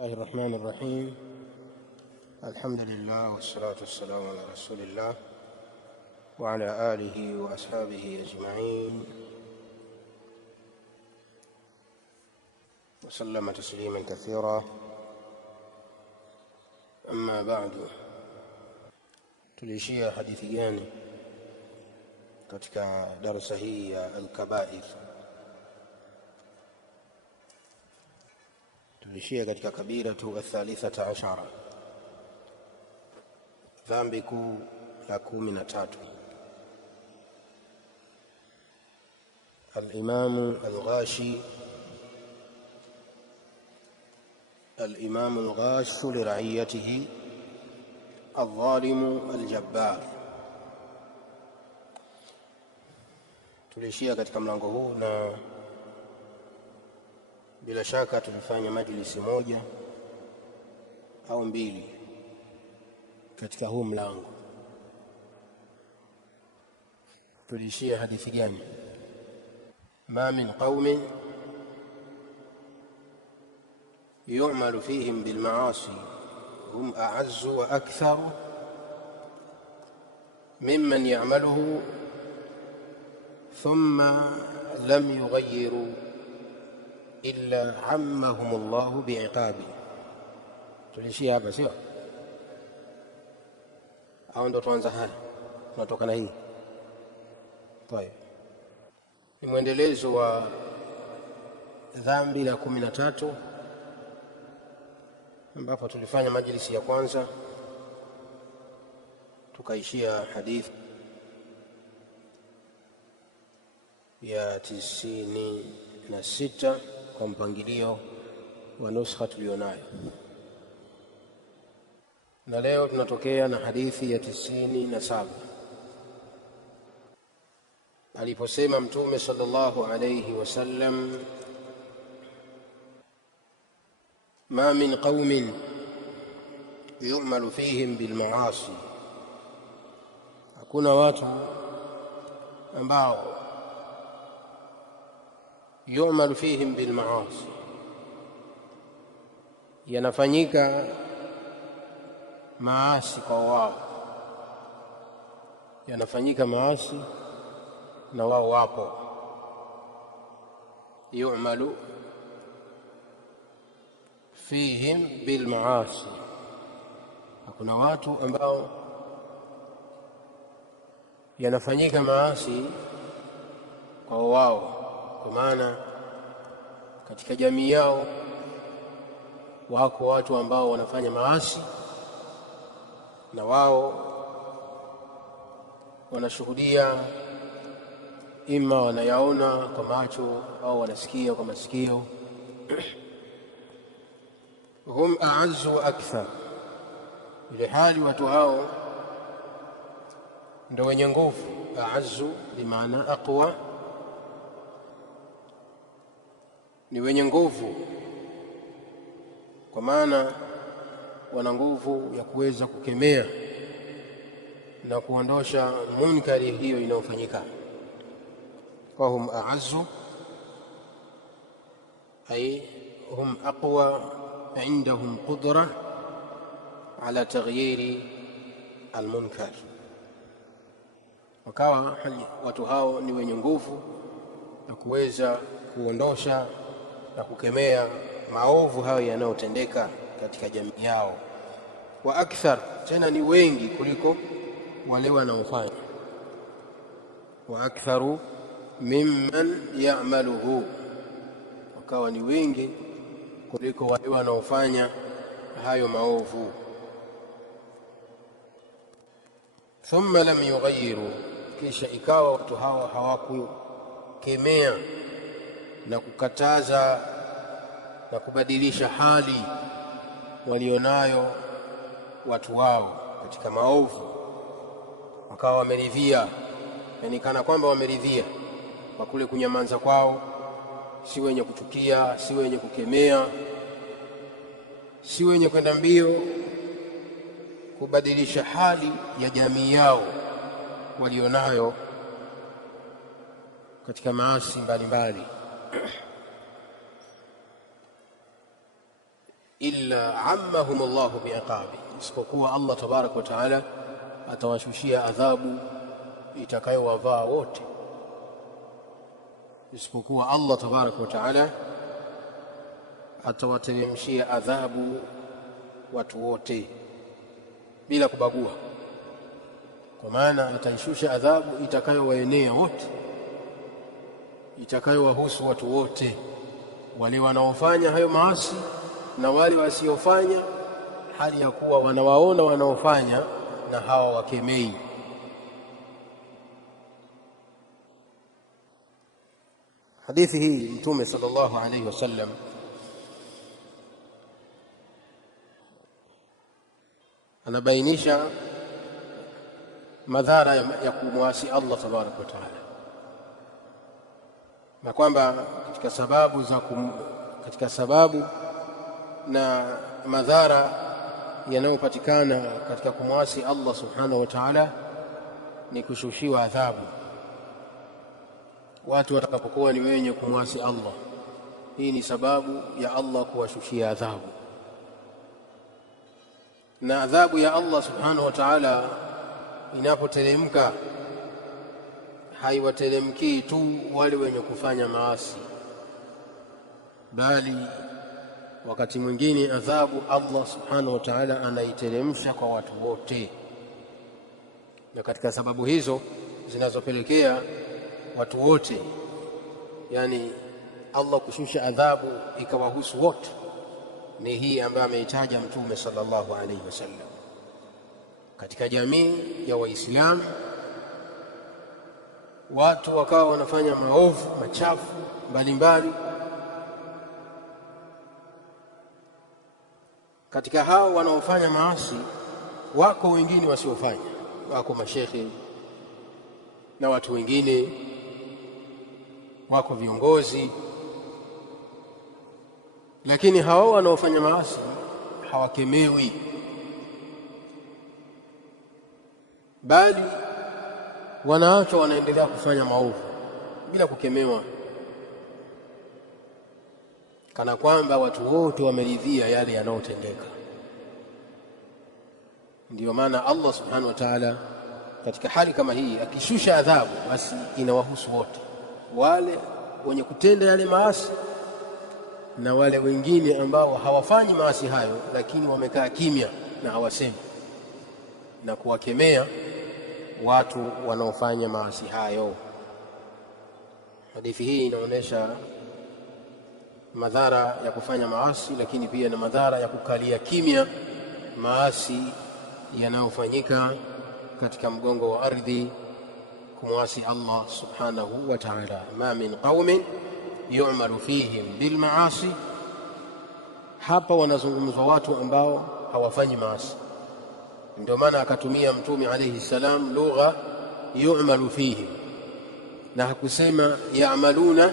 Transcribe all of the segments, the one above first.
الله الرحمن الرحيم. الحمد لله والصلاة والسلام على رسول الله وعلى آله وأصحابه أجمعين وسلم تسليما كثيرا. أما بعد، tulishia hadithi gani katika darasa hii ya al-kabair? tulishia katika kabiratu athalithata ashara, dhambi kuu la 13. al-imamu al-ghashi li ra'iyatihi al-zalimu al-jabbar. tulishia katika mlango huu na bila shaka tulifanya majlisi moja au mbili katika huu mlango. tulishia hadithi gani? ma min qaumin yu'malu fihim bil ma'asi hum a'azzu wa aktharu mimman ya'maluhu thumma lam yughayyiru illa ammahum Allahu bi'iqabi. tulishia hapa, sio? au ndo tuanza haya? tunatoka na hii. Tayeb, ni mwendelezo wa dhambi la 13 ambapo tulifanya majlisi ya kwanza tukaishia hadithi ya 96 kwa mpangilio wa nuskha tulionayo, na leo tunatokea na hadithi ya 97 aliposema Mtume sallallahu alayhi wasallam, ma min qaumin yu'malu fihim bil ma'asi, hakuna watu ambao yu'malu fihim bil ma'asi, yanafanyika maasi kwa wao, yanafanyika maasi na wao wapo. yu'malu fihim bil ma'asi, hakuna watu ambao yanafanyika maasi kwa wao, kwa maana katika jamii yao wako watu ambao wanafanya maasi na wao wanashuhudia, ima wanayaona kwa macho au wanasikia kwa masikio. hum a'azzu wa akthar, ile hali watu hao ndio wenye nguvu. a'azzu bimaana aqwa, ni wenye nguvu kwa maana wana nguvu ya kuweza kukemea na kuondosha munkari hiyo inayofanyika. wahum a'azzu ay hum aqwa indahum qudra ala taghyiri almunkar, wakawa watu hao ni wenye nguvu na kuweza kuondosha na kukemea maovu hayo yanayotendeka katika jamii yao. wa akthar, tena ni wengi kuliko wale wanaofanya. wa aktharu mimman ya'maluhu, wakawa ni wengi kuliko wale wanaofanya hayo maovu. thumma lam yughayyiru, kisha ikawa watu hawa hawakukemea na kukataza na kubadilisha hali walionayo watu wao katika maovu, wakawa wameridhia, yani kana kwamba wameridhia kwa kule kunyamaza kwao, si wenye kuchukia, si wenye kukemea, si wenye kwenda mbio kubadilisha hali ya jamii yao walionayo katika maasi mbalimbali. illa ammahum Allah biiqabi, isipokuwa Allah tabaraka wa taala atawashushia adhabu itakayowavaa wote, isipokuwa Allah tabaraka wa taala atawateremshia adhabu watu wote bila kubagua, kwa maana ataishusha adhabu itakayowaenea wote, itakayowahusu watu wote, wale wanaofanya hayo maasi na wale wasiofanya, hali ya kuwa wanawaona wanaofanya na hawa wakemei. Hadithi hii Mtume sallallahu alayhi wasallam anabainisha madhara ya kumwasi Allah tabaraka wa taala, na kwamba katika sababu na madhara yanayopatikana katika kumwasi Allah subhanahu wa ta'ala ni kushushiwa adhabu. Watu watakapokuwa ni wenye kumwasi Allah, hii ni sababu ya Allah kuwashushia adhabu. Na adhabu ya Allah subhanahu wa ta'ala inapoteremka, haiwateremkii tu wale wenye kufanya maasi, bali wakati mwingine adhabu Allah subhanahu wa ta'ala anaiteremsha kwa watu wote. Na katika sababu hizo zinazopelekea watu wote, yani Allah kushusha adhabu ikawahusu wote, ni hii ambayo ameitaja Mtume sallallahu alaihi wasallam. Katika jamii ya Waislamu watu wakawa wanafanya maovu machafu mbalimbali. Katika hao wanaofanya maasi wako wengine wasiofanya, wako mashekhe na watu wengine, wako viongozi, lakini hao wanaofanya maasi hawakemewi, bali wanaachwa wanaendelea kufanya maovu bila kukemewa, kana kwamba watu wote wameridhia yale yanayotendeka. Ndiyo maana Allah subhanahu wa ta'ala katika hali kama hii akishusha adhabu, basi inawahusu wote, wale wenye kutenda yale maasi na wale wengine ambao hawafanyi maasi hayo, lakini wamekaa kimya na hawasemi, na kuwakemea watu wanaofanya maasi hayo. Hadithi hii inaonyesha madhara ya kufanya maasi, lakini pia na madhara ya kukalia kimya maasi yanayofanyika katika mgongo wa ardhi, kumwasi Allah subhanahu wa ta'ala. Ma min qaumin yu'malu fihim bil maasi, hapa wanazungumzwa watu ambao hawafanyi maasi. Ndio maana akatumia Mtume alayhi salam lugha yu'malu fihim, na hakusema ya'maluna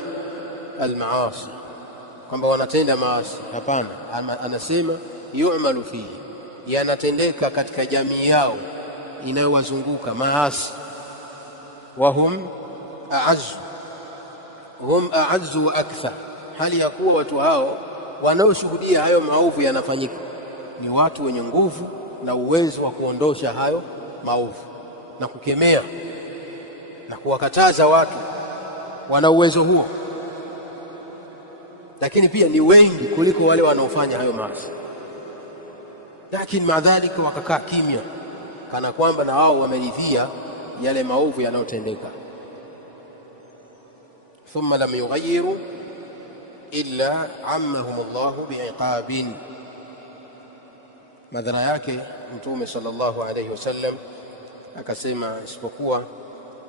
al maasi, kwamba wanatenda maasi. Hapana, anasema yu'malu fihi, yanatendeka katika jamii yao inayowazunguka maasi. Wahum a'azzu wa akthar, hali ya kuwa watu hao wanaoshuhudia hayo maovu yanafanyika ni watu wenye nguvu na uwezo wa kuondosha hayo maovu na kukemea na kuwakataza. Watu wana uwezo huo, lakini pia ni wengi kuliko wale wanaofanya hayo maasi, lakini madhalika wakakaa kimya, kana kwamba na wao wameridhia yale maovu yanayotendeka. Thumma lam yughayyiru illa ammahum Allahu biiqabin. Madhara yake Mtume sallallahu alayhi wasallam akasema, isipokuwa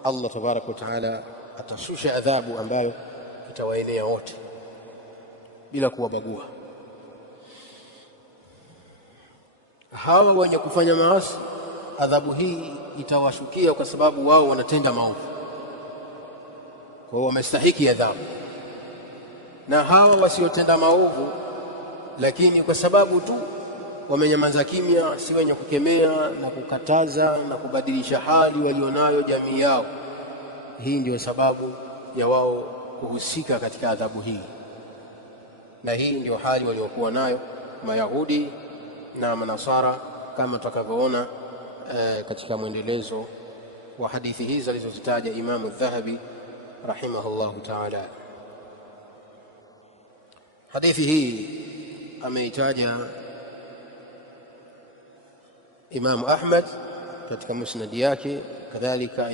Allah tabaraka wa taala atashusha adhabu ambayo itawaenea wote bila kuwabagua. Hawa wenye kufanya maasi, adhabu hii itawashukia kwa sababu wao wanatenda maovu, kwa hiyo wamestahiki adhabu. Na hawa wasiotenda maovu, lakini kwa sababu tu wamenyamaza kimya, si wenye kukemea na kukataza na kubadilisha hali walionayo jamii yao, hii ndio sababu ya wao kuhusika katika adhabu hii. Na hii ndio hali waliokuwa nayo Mayahudi na Manasara, kama tutakavyoona katika mwendelezo wa hadithi hizi alizozitaja Imamu Dhahabi rahimahullahu ta'ala. Hadithi hii ameitaja Imamu Ahmad katika musnadi yake, kadhalika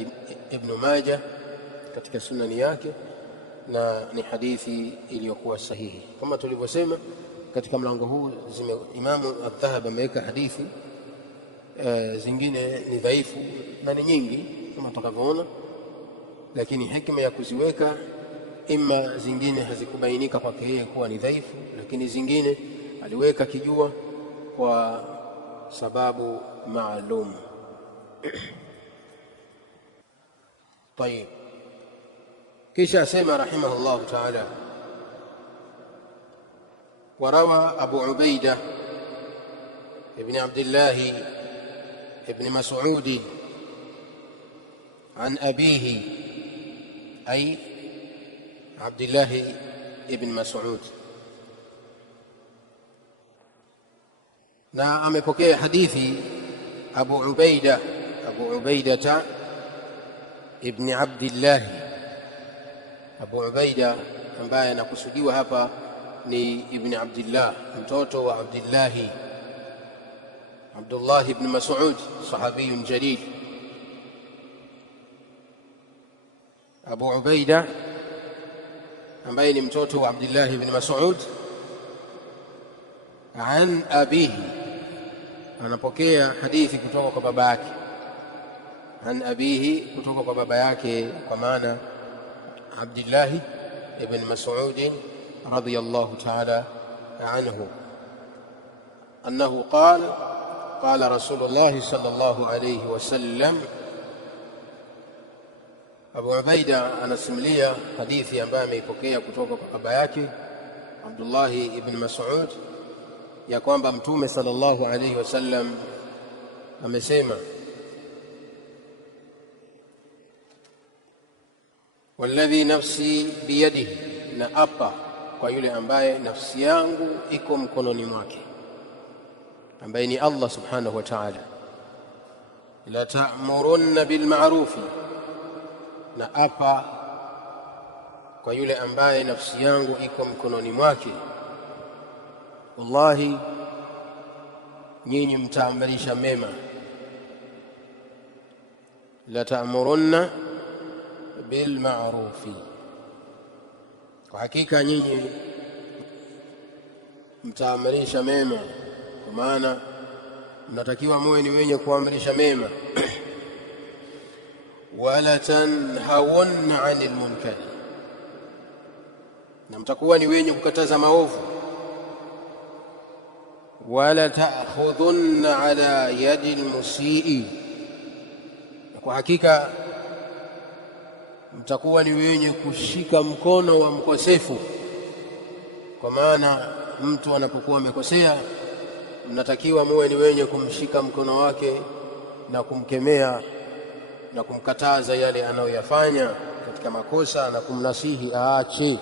Ibn Majah katika sunani yake, na ni hadithi iliyokuwa sahihi. Kama tulivyosema katika mlango huu, Imamu Adh-Dhahabi ameweka hadithi zingine ni dhaifu na ni nyingi kama tutakavyoona, lakini hikma ya kuziweka, ima zingine hazikubainika kwake yeye kuwa ni dhaifu, lakini zingine aliweka kijua kwa sababu maalum. طيب, kisha asema rahimahullah ta'ala, وروى أبو عبيدة ابن عبد الله ابن مسعود عن أبيه أي عبد الله ابن مسعود. na amepokea hadithi Abu Ubaida ibn Abdillah. Abu Ubaida ambaye anakusudiwa hapa ni ibn Abdillah, mtoto wa Abdullah ibn Mas'ud, sahabiyun jalil. Abu Ubaida ambaye ni mtoto wa Abdullah ibn Mas'ud, an abihi, anapokea hadithi kutoka kwa baba yake. An abihi, kutoka kwa baba yake, kwa maana Abdullah ibn Mas'ud radiyallahu ta'ala anhu, annahu qala Rasulullah sallallahu alayhi wasallam. Abu Ubaida anasimulia hadithi ambayo ameipokea kutoka kwa baba yake Abdullah ibn Mas'ud, ya kwamba Mtume sallallahu alayhi wasallam amesema, walladhi nafsi biyadihi, na apa kwa yule ambaye nafsi yangu iko mkononi mwake, ambaye ni Allah subhanahu wa ta'ala, la ta'murunna bil ma'ruf, na apa kwa yule ambaye nafsi yangu iko mkononi mwake, wallahi nyinyi mtaamrisha mema. La ta'murunna bil ma'ruf, kwa hakika nyinyi mtaamrisha mema, kwa maana mnatakiwa muwe ni wenye kuamrisha mema. Wala tanhawunna 'anil munkar, na mtakuwa ni wenye kukataza maovu. Wala ta'khudhunna 'ala yadi al-musii, kwa hakika mtakuwa ni wenye kushika mkono wa mkosefu, kwa maana mtu anapokuwa amekosea mnatakiwa muwe ni wenye kumshika mkono wake na kumkemea na kumkataza yale anayoyafanya katika makosa na kumnasihi aache.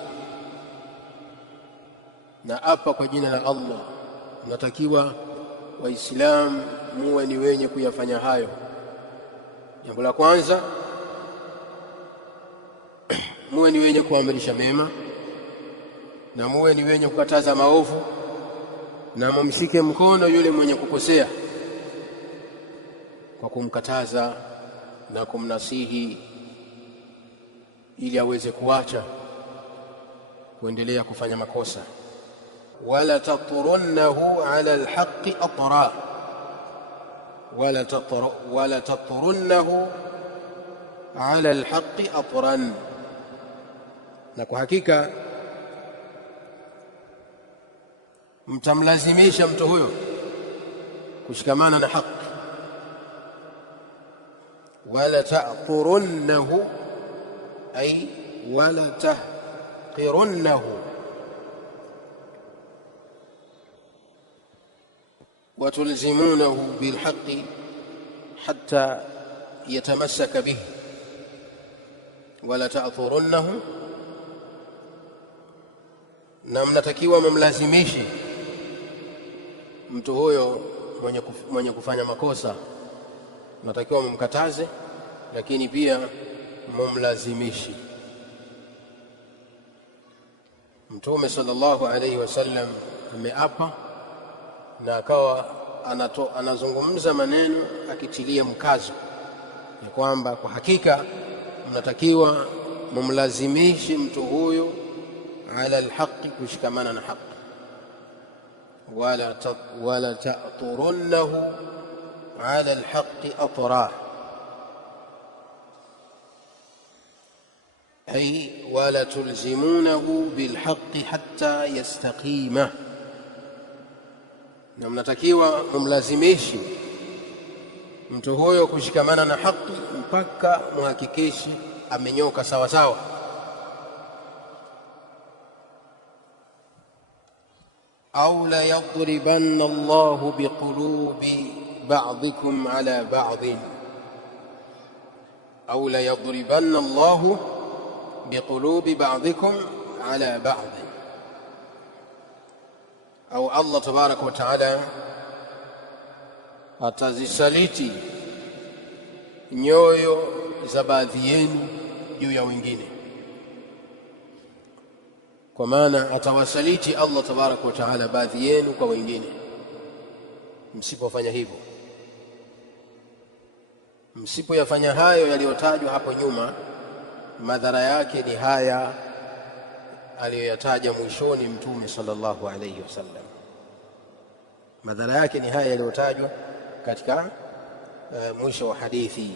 Na hapa kwa jina la Allah, mnatakiwa Waislamu muwe ni wenye kuyafanya hayo. Jambo la kwanza, muwe ni wenye kuamrisha mema na muwe ni wenye kukataza maovu, na mumshike mkono yule mwenye kukosea kwa kumkataza na kumnasihi ili aweze kuacha kuendelea kufanya makosa. Wala taturunnahu ala alhaqqi atra, wala taturunnahu ala alhaqqi atran, na kwa hakika mtamlazimisha mtu huyo kushikamana na haki. Wala ta'turunnahu ay wala tahqirunnahu, wa tulzimunahu bilhaqqi hatta yatamassaka bihi. Wala ta'turunnahu, na mnatakiwa mumlazimishe mtu huyo mwenye kufanya makosa natakiwa mumkataze, lakini pia mumlazimishi. Mtume sallallahu alayhi wasallam ameapa na akawa anazungumza maneno akitilia mkazo ya kwamba kwa hakika mnatakiwa mumlazimishe mtu huyo ala alhaqi, kushikamana na haki, wala ta'turunnahu ala alhaqi atrah, ay wala tulzimunahu bilhaqi hatta yastaqima, na mnatakiwa mumlazimishe mtu huyo kushikamana na haki mpaka muhakikishi amenyoka sawa sawa. Au la yadribanna Allahu biqulubi ba'dikum ala ba'din, au la yadribanna Allahu biqulubi ba'dikum ala ba'din, au Allah tabaraka wa taala atazisaliti nyoyo za baadhi yenu juu ya wengine, kwa maana atawasaliti Allah tabaraka wa taala baadhi yenu kwa wengine msipofanya hivyo. Msipoyafanya hayo yaliyotajwa hapo nyuma, madhara yake ni haya aliyoyataja mwishoni Mtume sallallahu alayhi wasallam. Madhara yake ni haya yaliyotajwa katika mwisho wa hadithi.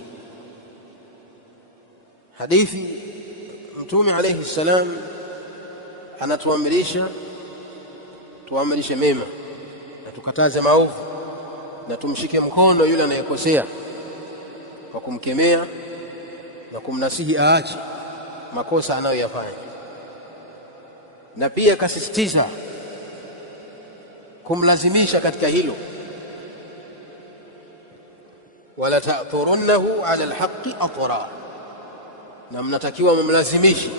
Mtume alayhi salam anatuamrisha tuamrishe mema na tukataze maovu, na tumshike mkono yule anayekosea kwa kumkemea na kumnasihi aache makosa anayoyafanya, na pia kasisitiza kumlazimisha katika hilo, wala ta'thurunnahu ala alhaqqi atra, na mnatakiwa mumlazimishe,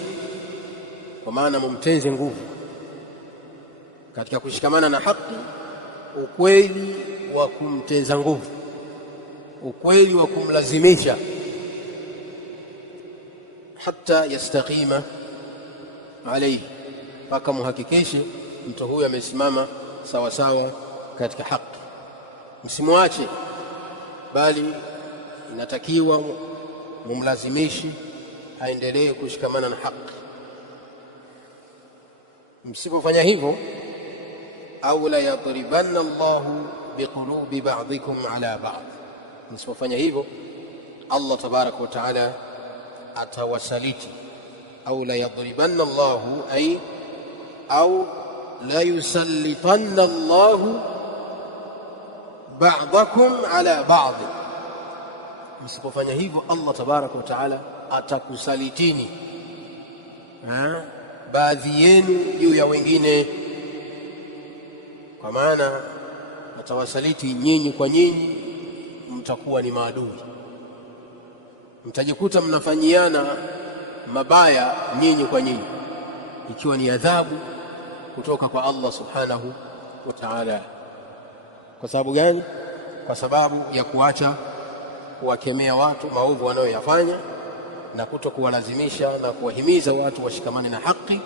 kwa maana mumtenze nguvu katika kushikamana na haki, ukweli wa kumtenza nguvu, ukweli wa kumlazimisha, hatta yastaqima alayhi, mpaka muhakikishe mtu huyo amesimama sawa sawa katika haki. Msimwache, bali inatakiwa mumlazimishi aendelee kushikamana na haki. Msipofanya hivyo, au la yadribanna Allahu biqulubi ba'dikum ala ba'd, msipofanya hivyo Allah tabaraka wa taala atawasaliti. Au la yadribanna Allahu, ay au la yusallitanna Allahu ba'dakum ala ba'd, msipofanya hivyo Allah tabaraka wa taala atakusalitini baadhi yenu juu ya wengine, kwa maana atawasaliti nyinyi kwa nyinyi, mtakuwa ni maadui, mtajikuta mnafanyiana mabaya nyinyi kwa nyinyi, ikiwa ni adhabu kutoka kwa Allah subhanahu wa ta'ala. Kwa sababu gani? Kwa sababu ya kuacha kuwakemea watu maovu wanayoyafanya na kutokuwalazimisha na kuwahimiza watu washikamane na haki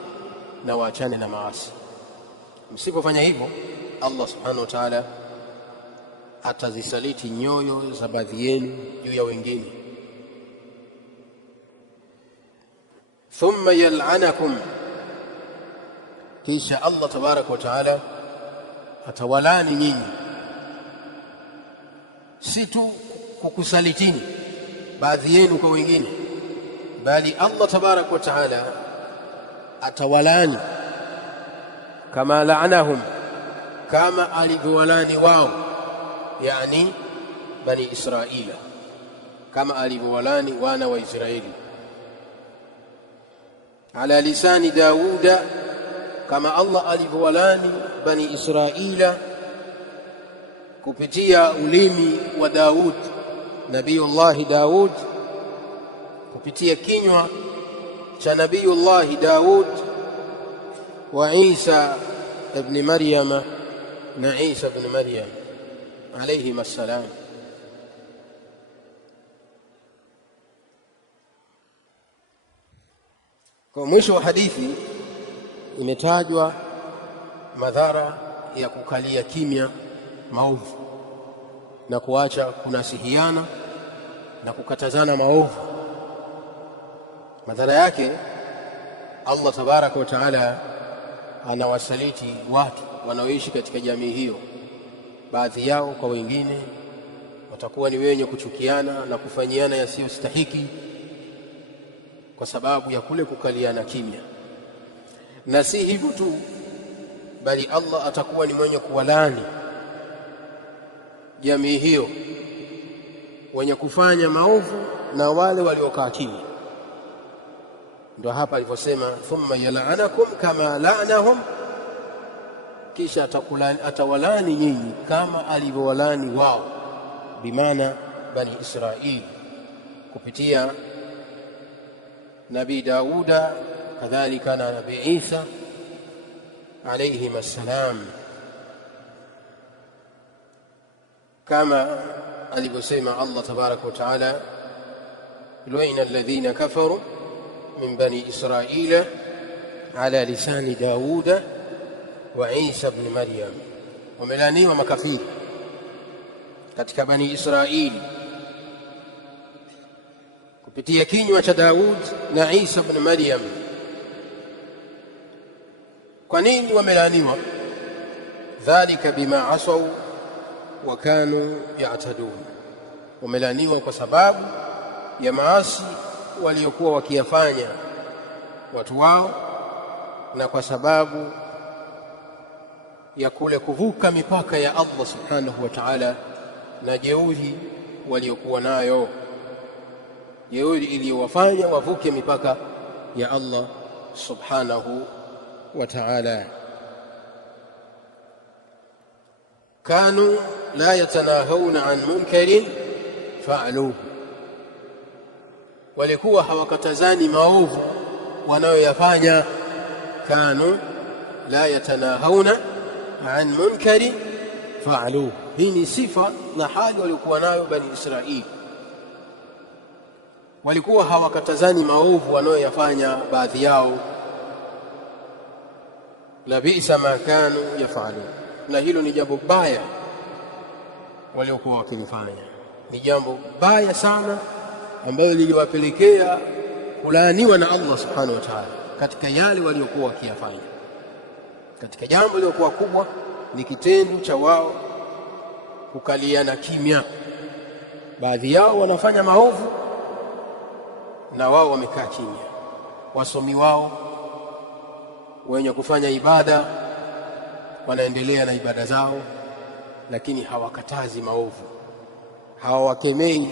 na waachane na maasi. Msipofanya hivyo, Allah subhanahu wa ta'ala atazisaliti nyoyo za baadhi yenu juu ya wengine. Thumma yal'anakum, kisha Allah tabaraka wa ta'ala atawalani nyinyi, si tu kukusalitini baadhi yenu kwa wengine, bali Allah tabaraka wa ta'ala atawalani kama la'anahum, kama alivyowalani wao, yani bani Israila, kama alivyowalani wana wa Israeli, ala lisani Dauda, kama Allah alivyowalani bani Israila kupitia ulimi wa Daud, nabiyullahi Daud, kupitia kinywa cha nabiyullahi Daud, wa Isa ibn Maryama na Isa ibn Maryam alayhima assalam. Kwa mwisho wa hadithi imetajwa madhara ya kukalia kimya maovu na kuacha kunasihiana na kukatazana maovu. Madhara yake, Allah tabaraka wa taala anawasaliti watu wanaoishi katika jamii hiyo, baadhi yao kwa wengine watakuwa ni wenye kuchukiana na kufanyiana yasiyostahiki kwa sababu ya kule kukaliana kimya. Na si hivyo tu, bali Allah atakuwa ni mwenye kuwalaani jamii hiyo wenye kufanya maovu na wale waliokaa kimya. Ndio hapa alivyosema thumma yal'anakum kama la'anahum, kisha atawalani nyinyi kama alivyowalani wao, bimaana bani Israili kupitia Nabii Dauda kadhalika na Nabii Isa alayhim assalam, kama alivyosema Allah tabaraka wa taala lu'ina alladhina kafaru min bani Israila ala lisani Dauda wa Isa ibn Maryam, wamelaniwa makafiri katika bani Israili kupitia kinywa cha Daud na Isa ibn Maryam. Kwa nini wamelaniwa? Dhalika bima asaw wa kanu ya'tadun, wamelaniwa kwa sababu ya maasi waliokuwa wakiyafanya watu wao na kwa sababu ya kule kuvuka mipaka ya Allah subhanahu wa ta'ala na jeuri waliokuwa nayo, jeuri iliyowafanya wavuke mipaka ya Allah subhanahu wa ta'ala. Kanu la yatanahawna an munkarin fa'aluhu, walikuwa hawakatazani maovu wanayoyafanya. Kanu la yatanahawna an munkarin fa'aluhu, hii ni sifa na hali walikuwa nayo bani Israili. Walikuwa hawakatazani maovu wanayoyafanya baadhi yao. La bi'sa ma kanu yaf'alun, na hilo ni jambo baya waliokuwa wakilifanya, ni jambo baya sana ambalo liliwapelekea kulaaniwa na Allah subhanahu wa ta'ala katika yale waliokuwa wakiyafanya. Katika jambo lililokuwa kubwa ni kitendo cha wao kukaliana kimya. Baadhi yao wanafanya maovu na wao wamekaa kimya. Wasomi wao wenye kufanya ibada wanaendelea na ibada zao, lakini hawakatazi maovu, hawawakemei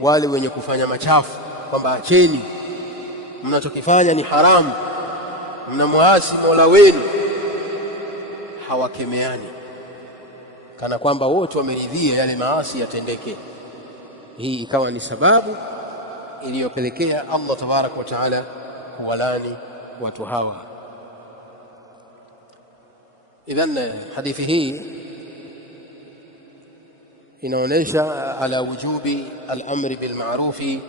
wale wenye kufanya machafu kwamba acheni, mnachokifanya ni haramu, mnamwasi Mola wenu. Hawakemeani, kana kwamba wote wameridhia yale maasi yatendeke. Hii ikawa ni sababu iliyopelekea Allah tabaraka wa taala kuwalani watu hawa. Idhan hadithi hii inaonyesha ala wujubi al-amri bil ma'rufi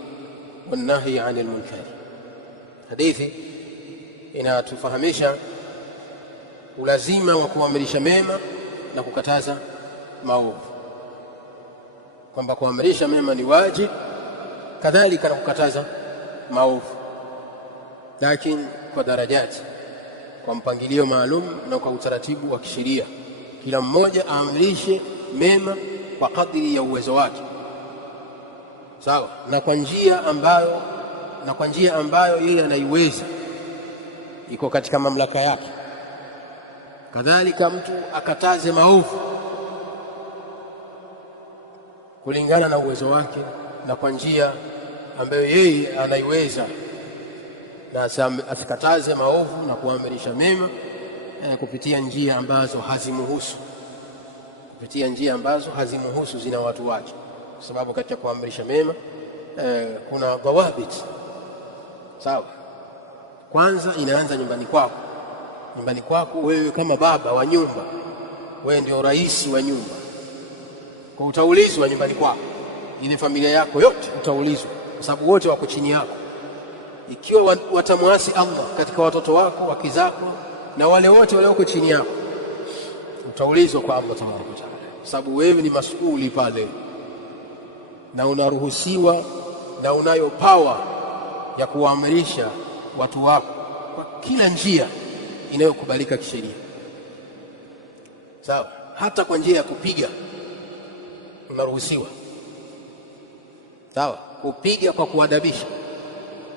wan nahyi 'anil munkar. Hadithi inatufahamisha ulazima wa kuamrisha mema na kukataza maovu, kwamba kuamrisha mema ni wajibu, kadhalika na kukataza maovu, lakini kwa darajati, kwa mpangilio maalum na kwa utaratibu wa kisheria. Kila mmoja aamrishe mema kwa kadiri ya uwezo wake, sawa, na kwa njia ambayo yeye anaiweza, iko katika mamlaka yake. Kadhalika mtu akataze maovu kulingana na uwezo wake na kwa njia ambayo yeye anaiweza, na asikataze maovu na kuamrisha mema kupitia njia ambazo hazimuhusu, zina watu wake. Kwa sababu katika kuamrisha mema kuna dhawabit, sawa. Kwanza inaanza nyumbani kwako wewe kama baba wa nyumba, wewe ndio rais wa nyumba, kwa utaulizwa nyumbani kwako, ile familia yako yote utaulizwa, kwa sababu wote wako chini yako. Ikiwa watamwasi Allah katika watoto wako, wake zako na wale wote walioko chini yako, utaulizwa kwa Allah tabaraka wa taala, kwa sababu wewe ni mas'uli pale, na unaruhusiwa na unayo power ya kuwaamrisha watu wako kwa kila njia inayokubalika kisheria. Sawa, hata kwa njia ya kupiga unaruhusiwa. Sawa, kupiga kwa kuadabisha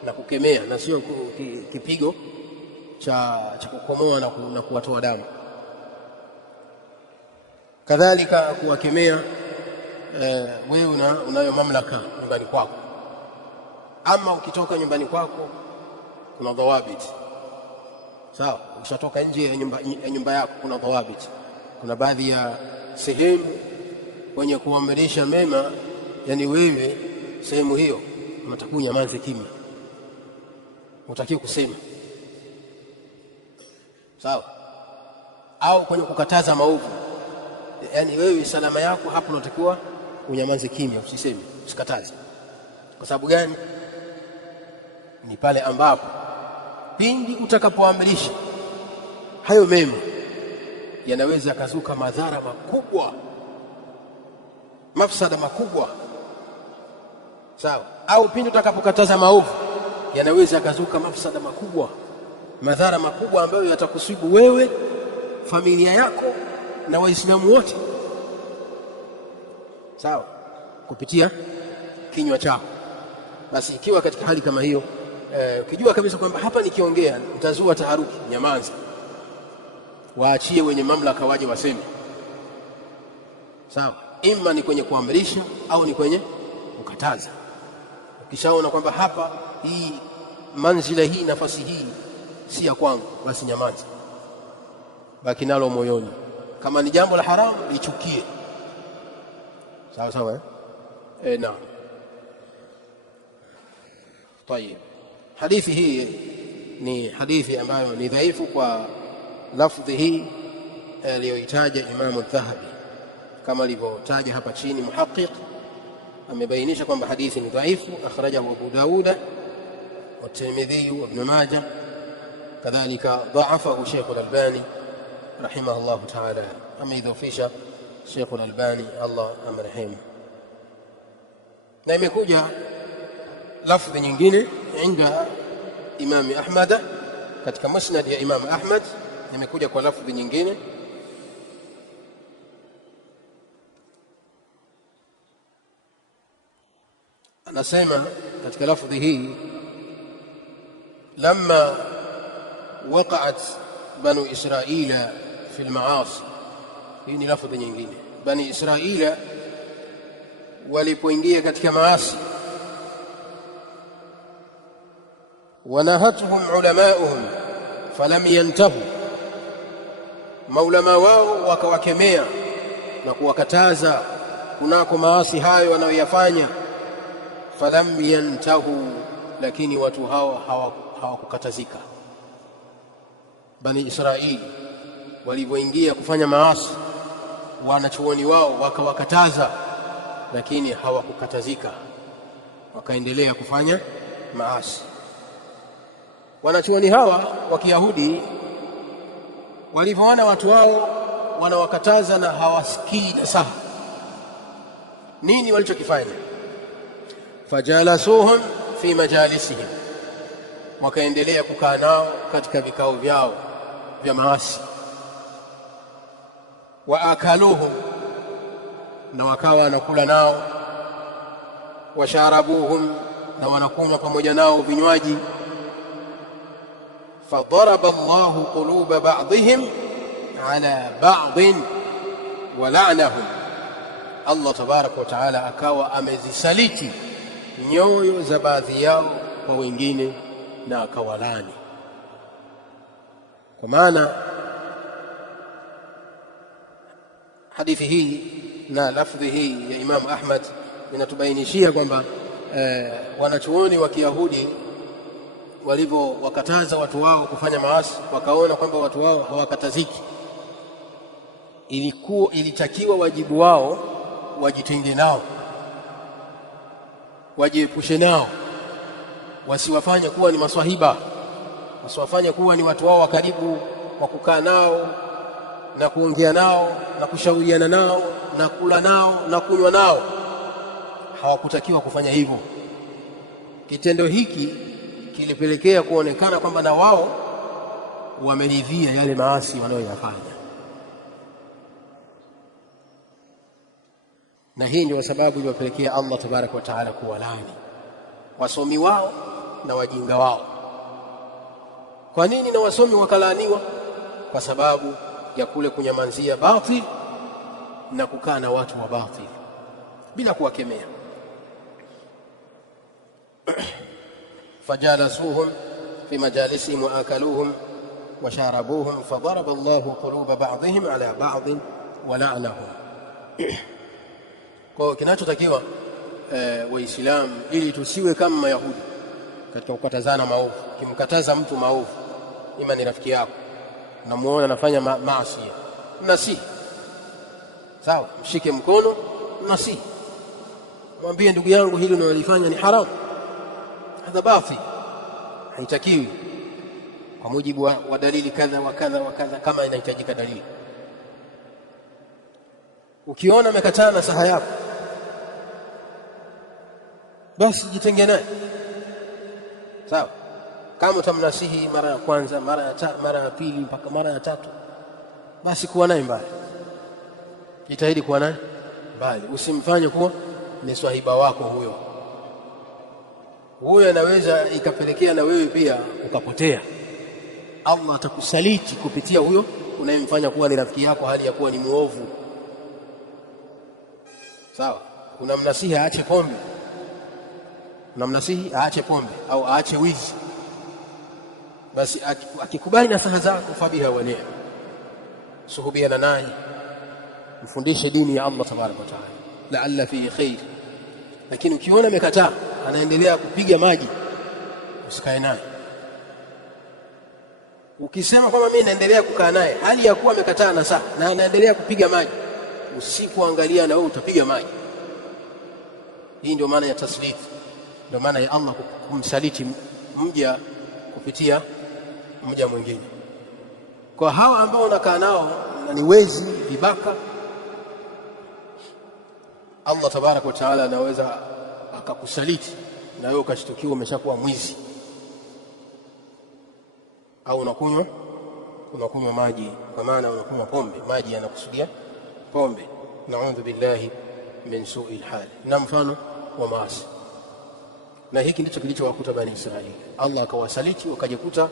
na kukemea, na sio kipigo cha kukomoa na kuwatoa damu. Kadhalika kuwakemea, wewe unayo mamlaka nyumbani kwako. Ama ukitoka nyumbani kwako kuna dhawabit. Sawa, ukishatoka nje ya nyumba yako kuna dhawabit. Kuna baadhi ya sehemu wenye kuamrisha mema, yani wewe sehemu hiyo unatakiwa unyamaze kimya, unatakiwa kusema. Sawa, au kwenye kukataza maovu, yani wewe salama yako hapo unatakiwa unyamaze kimya, usiseme, usikataze. Kwa sababu gani? Ni pale ambapo pindi utakapoamrisha hayo mema yanaweza kazuka madhara makubwa, mafsada makubwa. Sawa, au pindi utakapokataza maovu yanaweza kazuka mafsada makubwa, madhara makubwa ambayo yatakusibu wewe, familia yako na Waislamu wote. Sawa, kupitia kinywa chako. Basi ikiwa katika hali kama hiyo, ukijua kabisa kwamba hapa nikiongea nitazua taharuki, nyamaza, waachie wenye mamlaka waje waseme. Sawa, ima ni kwenye kuamrisha au ni kwenye kukataza. Ukishaona kwamba hapa hii manzila hii, nafasi hii si ya kwangu, basi nyamaza, baki nalo moyoni. Kama ni jambo la haramu lichukie. Sawa sawa, naam. Tayeb, hadithi hii ni hadithi ambayo ni dhaifu kwa lafdhi hii aliyoitaja Imamu Dhahabi, kama alivyotaja hapa chini. Muhaqiq amebainisha kwamba hadithi ni dhaifu. Akhrajahu Abu Dawud wa Tirmidhi wa Ibn Majah, kadhalika dha'afahu Sheikh al-Albani rahimahullah ta'ala. Ameidhofisha Sheikh al-Albani, Allah amrehemu. Na imekuja lafdhi nyingine inda Imam Ahmad, katika musnad ya Imam Ahmad imekuja kwa lafdhi nyingine, anasema katika lafdhi hii, lamma waqa'at banu Israila fi al-ma'asi. Hii ni lafdhi nyingine, bani Israila walipoingia katika maasi, wanahatuhum ulamauhum falam yantahu, maulama wao wakawakemea na kuwakataza kunako maasi hayo wanayoyafanya. Falam yantahu, lakini watu hao hawakukatazika. Bani Israili walivyoingia kufanya maasi, wanachuoni wao wakawakataza, lakini hawakukatazika, wakaendelea kufanya maasi. Wanachuoni hawa wa Kiyahudi walivyoona watu wao wanawakataza na hawasikii nasaha, nini walichokifanya? Fajalasuhum fi majalisihim, wakaendelea kukaa nao katika vikao vyao vya maasi. Wa akaluhum, na wakawa wanakula nao. Washarabuhum, na wanakunywa pamoja nao vinywaji. Fadaraba Allahu quluba ba'dihim ala ba'din wa la'nahum, Allah tabaraka wa taala akawa amezisaliti nyoyo za baadhi yao kwa wengine na akawalani. Kwa maana hadithi hii na lafdhi hii ya Imam Ahmad inatubainishia kwamba wanachuoni wa Kiyahudi walivyowakataza watu wao kufanya maasi, wakaona kwamba watu wao hawakataziki, ilitakiwa wajibu wao wajitenge nao, wajiepushe nao, wasiwafanye kuwa ni maswahiba, wasiwafanye kuwa ni watu wao wa karibu wa kukaa nao na kuongea nao na kushauriana nao na kula nao na kunywa nao. Hawakutakiwa kufanya hivyo. Kitendo hiki kilipelekea kuonekana kwamba na wao wameridhia yale maasi wanayoyafanya, na hii ndio sababu iliyopelekea Allah tabaraka wa taala kuwalaani wasomi wao na wajinga wao. Kwa nini na wasomi wakalaaniwa? Kwa sababu ya kule kunyamanzia batil na kukaa na watu wa batil bila kuwakemea. fajalasuhum fi majalisihim wa akaluhum wa sharabuhum fadaraba Allahu quluba ba'dihim ala ba'd wa la'anahum. Kwa kinachotakiwa waislamu, ili tusiwe kama Mayahudi katika kukatazana maovu. Kimkataza mtu maovu, ima ni rafiki yako unamuona anafanya maasi, mnasihi, sawa, mshike mkono, mnasihi, mwambie ndugu yangu, hili unalofanya ni haramu, hadha batil, haitakiwi kwa mujibu wa dalili kadha wa kadha wa kadha, kama inahitajika dalili. Ukiona amekataa nasaha yako, basi jitenge naye, sawa. Kama utamnasihi mara ya kwanza, mara ya pili, mpaka mara ya tatu, basi kuwa naye mbali, jitahidi kuwa naye mbali, usimfanye kuwa ni swahiba wako. Huyo anaweza ikapelekea na wewe pia ukapotea. Allah atakusaliti kupitia huyo unayemfanya kuwa ni rafiki yako hali ya kuwa ni muovu, sawa. Unamnasihi aache pombe, unamnasihi aache pombe au aache wizi, basi akikubali nasaha zako, fabiha wa ni'ma, suhubiana naye, mfundishe dini ya Allah tabaraka wa taala, la'alla fihi khair. Lakini ukiona amekataa, anaendelea kupiga maji, usikae naye. Ukisema kwamba mimi naendelea kukaa naye hali ya kuwa amekataa nasaha na anaendelea kupiga maji, usipoangalia na wewe utapiga maji. Hii ndio maana ya taslit, ndio maana ya Allah kumsaliti mja kupitia mja mwingine. Kwa hawa ambao unakaa nao ni wezi, vibaka, Allah tabaraka wa taala anaweza akakusaliti na wewe ukashtukiwa umeshakuwa mwizi, au unakunywa maji, kwa maana unakunywa pombe, maji yanakusudia pombe, naudhu billahi min su'il hali, na mfano wa maasi. Na hiki ndicho kilichowakuta Bani Israili. Allah akawasaliti, wakajikuta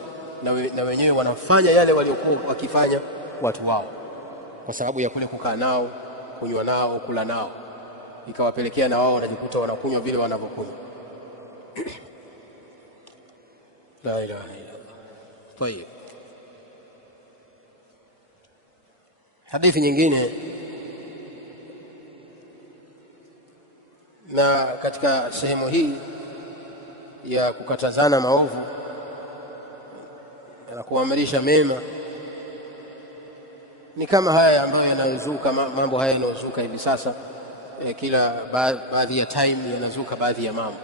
na wenyewe wanafanya yale waliokuwa wakifanya watu wao, kwa sababu ya kule kukaa nao, kunywa nao, kula nao, ikawapelekea na wao wanajikuta wanakunywa vile wanavyokunywa. La ilaha illa Allah. Tayeb, hadithi nyingine, na katika sehemu hii ya kukatazana maovu na kuamrisha mema, ni kama haya ambayo yanazuka, mambo haya yanayozuka hivi sasa. Kila baadhi ya time yanazuka baadhi ya mambo,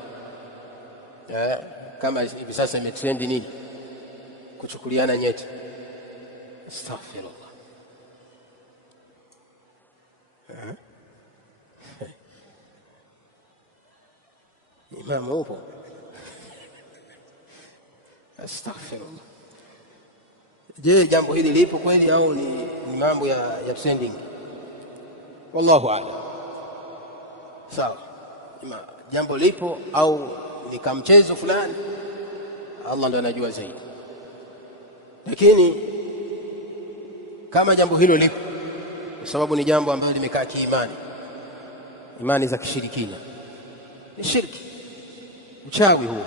kama hivi sasa imetrendi nini, kuchukuliana nyeti. Astaghfirullah. Imamu upo? Astaghfirullah. Je, jambo hili lipo kweli au ni mambo ya trending? Wallahu a'lam. Sawa, jambo lipo au ni kamchezo fulani, Allah ndo anajua zaidi. Lakini kama jambo hilo lipo, kwa sababu ni jambo ambalo limekaa kiimani, imani za kishirikina, ni shirki, uchawi huo,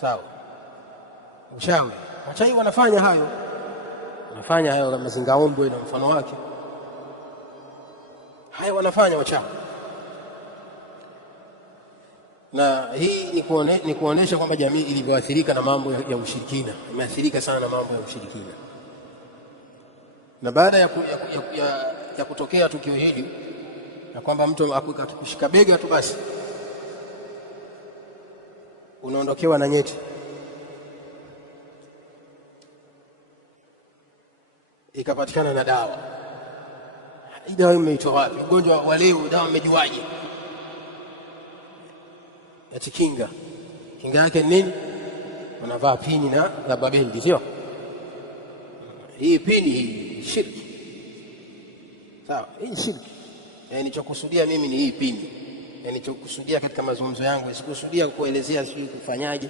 sawa. Uchawi, wachawi wanafanya hayo na mazingaombwe na mfano wake, haya wanafanya wachawi. Na hii ni kuonesha kwamba jamii ilivyoathirika na mambo ya ushirikina, imeathirika sana na mambo ya ushirikina. Na baada ya kutokea tukio hili na kwamba mtu akikushika bega tu basi unaondokewa na nyeti, ikapatikana na dawa. Hii dawa imeitwa wapi? Ugonjwa wa leo dawa mmejuaje? Eti kinga yake nini? Wanavaa pini na babendi, sio? Hii pini hii shirki, sawa? Hii shirki. Nilichokusudia mimi ni hii pini, nilichokusudia katika mazungumzo yangu, sikusudia kuelezea sisi kufanyaje.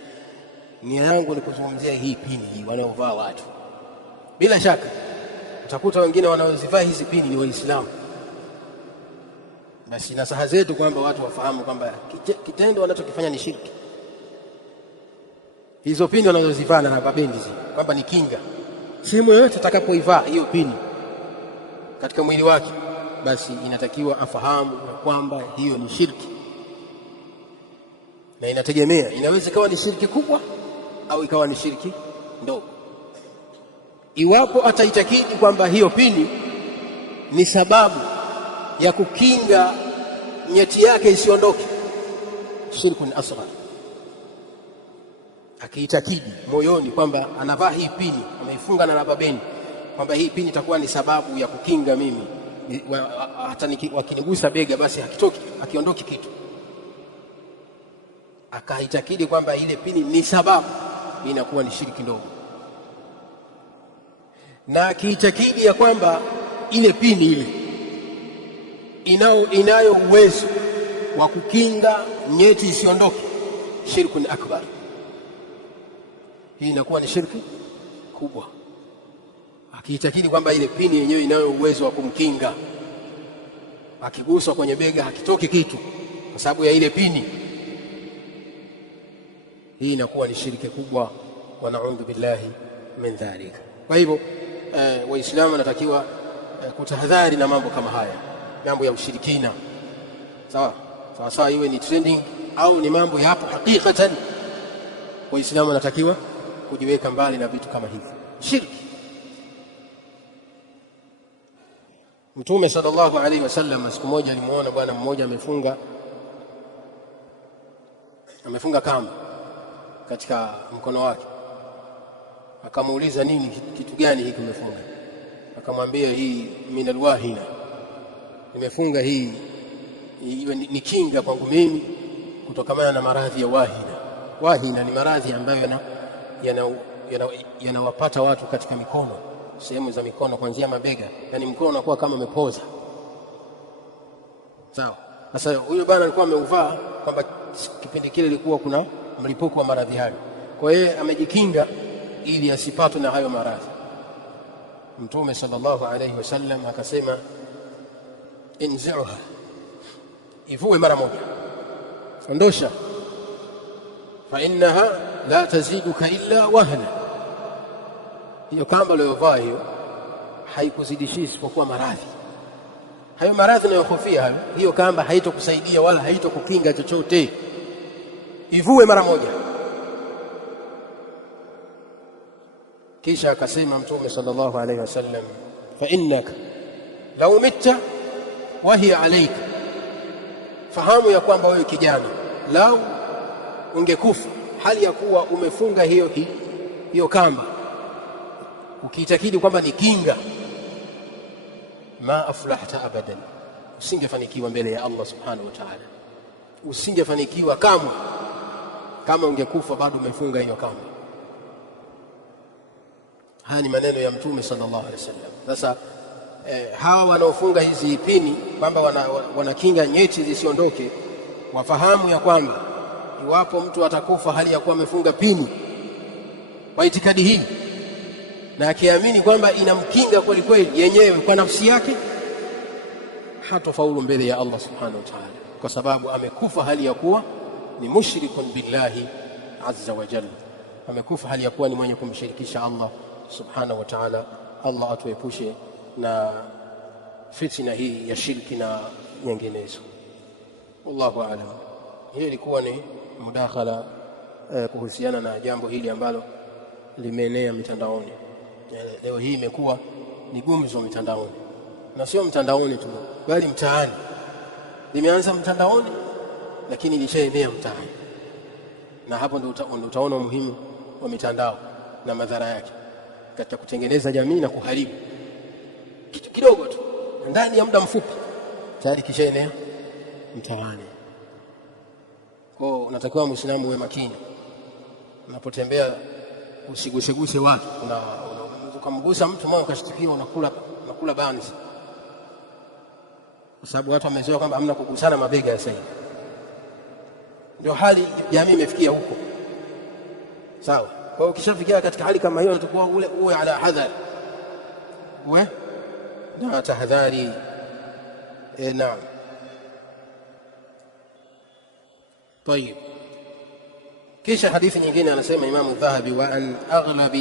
Nia yangu ni kuzungumzia hii pini hii wanaovaa watu. Bila shaka utakuta wengine wanaozivaa hizi pini ni Waislamu. Basi nasaha zetu kwamba watu wafahamu kwamba kitendo wanachokifanya ni shirki. Hizo pini wanazozivaa na babendi kwamba ni kinga, sehemu yoyote atakapoivaa hiyo pini katika mwili wake, basi inatakiwa afahamu kwamba hiyo ni shirki, na inategemea, inaweza ikawa ni shirki kubwa au ikawa ni shirki ndogo. Iwapo ataitakidi kwamba hiyo pini ni sababu ya kukinga nyeti yake isiondoke, shirkun asghar. Akiitakidi moyoni kwamba anavaa hii pini, ameifunga na rababeni, kwamba hii pini itakuwa ni sababu ya kukinga mimi, hata wakinigusa bega basi akiondoki kitu, akaitakidi kwamba ile pini ni sababu, inakuwa ni shirki ndogo. Na akiitakidi ya kwamba ile pini ile inayo uwezo wa kukinga nyeti isiondoke, shirkun akbar. Hii inakuwa ni shirki kubwa. Akiitakidi kwamba ile pini yenyewe inayo uwezo wa kumkinga, akiguswa kwenye bega hakitoki kitu kwa sababu ya ile pini, hii inakuwa ni shirki kubwa, wa na'udhu billahi min dhalika. Kwa hivyo Waislamu wanatakiwa kutahadhari na mambo kama haya, mambo ya ushirikina, sawa, iwe ni trending au ni mambo yapo hakikatan. Waislamu wanatakiwa kujiweka mbali na vitu kama hivi, shirki. Mtume sallallahu alaihi wasallam siku moja alimuona bwana mmoja amefunga kamba katika mkono wake. Akamuuliza, nini, kitu gani hiki umefunga? Akamwambia, hii min alwahina, nimefunga hii ni kinga kwangu mimi kutokana na maradhi ya wahina. Wahina ni maradhi ambayo yanawapata watu katika mikono, sehemu za mikono kuanzia mabega, yani mkono unakuwa kama umepoza. Sawa. Sasa huyo bwana alikuwa ameuvaa kwamba kipindi kile ilikuwa kuna mlipuko wa maradhi hayo, kwa hiyo amejikinga ili asipatwe na hayo maradhi. Mtume sallallahu alayhi wasallam akasema, inzi'uha, ivue mara moja, ondosha, fa innaha la taziduka illa wahna. Hiyo kamba uliyovaa hiyo haikuzidishi isipokuwa maradhi. Hayo maradhi unayohofia hayo, hiyo kamba haitokusaidia wala haitokukinga chochote. Ivue mara moja. Kisha akasema Mtume sallallahu alayhi wasallam, fa innaka law mitta wa hiya alayka, fahamu ya kwamba wewe kijana, lau ungekufa hali ya kuwa umefunga hiyo kamba ukiitakidi kwamba ni kinga, ma aflahta abadan, usingefanikiwa mbele ya Allah subhanahu wa ta'ala, usingefanikiwa kama ungekufa bado umefunga hiyo kamba. Haya ni maneno ya Mtume sallallahu alaihi wasallam. Sasa hawa wanaofunga hizi pini kwamba wanakinga nyeti zisiondoke, wafahamu ya kwamba iwapo mtu atakufa hali ya kuwa amefunga pini kwa itikadi hii na akiamini kwamba inamkinga kweli kweli yenyewe kwa nafsi yake, hatofaulu mbele ya Allah subhanahu wa ta'ala, kwa sababu amekufa hali ya kuwa ni mushrikun billahi azza wa jalla, amekufa hali ya kuwa ni mwenye kumshirikisha Allah subhanahu wa ta'ala. Allah atuepushe na fitna hii ya shirki na nyinginezo. Wallahu a'lam. Hii ilikuwa ni mudakhala kuhusiana na jambo hili ambalo limeenea mitandaoni. Leo hii imekuwa ni gumzo mitandaoni, na sio mtandaoni tu bali mtaani. Limeanza mtandaoni lakini lishaenea mtaani, na hapo ndio utaona umuhimu wa mitandao na madhara yake katika kutengeneza jamii na kuharibu. Kitu kidogo tu ndani ya muda mfupi tayari kishaenea mtaani. Kwa unatakiwa Muislamu uwe makini unapotembea, usiguseguse watu. Ukamgusa mtu mmoja ukashtukia unakula banzi, kwa sababu watu wamezoea kwamba hamna kugusana mabega ya sahihi. Ndio hali jamii imefikia huko, sawa? Kwa hiyo ukishafikia katika hali kama hiyo, unatakiwa uwe ala hadhari, uwe na tahadhari. Naam. طيب. kisha hadithi nyingine anasema Imam Dhahabi, wa an Aghlab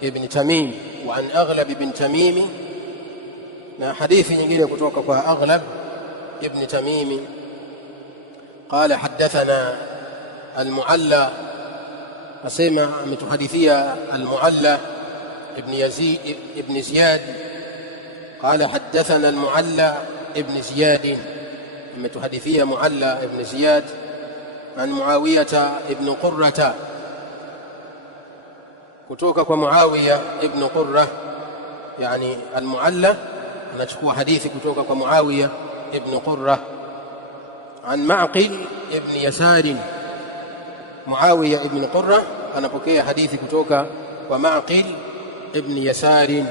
ibn Tamim, wa an Aghlab ibn Tamim, na hadithi nyingine kutoka kwa Aghlab ibn Tamim قال حدثنا المعلى، asema ametuhadithia المعلى ابن يزيد ابن زياد. قال حدثنا المعلى ابن زياد، ametuhadithia معلى ابن زياد عن معاوية ابن قرة، kutoka kwa Muawiya ibn Qurra. Yani al-Mualla anachukua hadithi kutoka kwa Muawiya ibn Qurra عن معقل ابن يسار. معاوية ابن قرة anapokea hadithi kutoka kwa معقل ابن يسار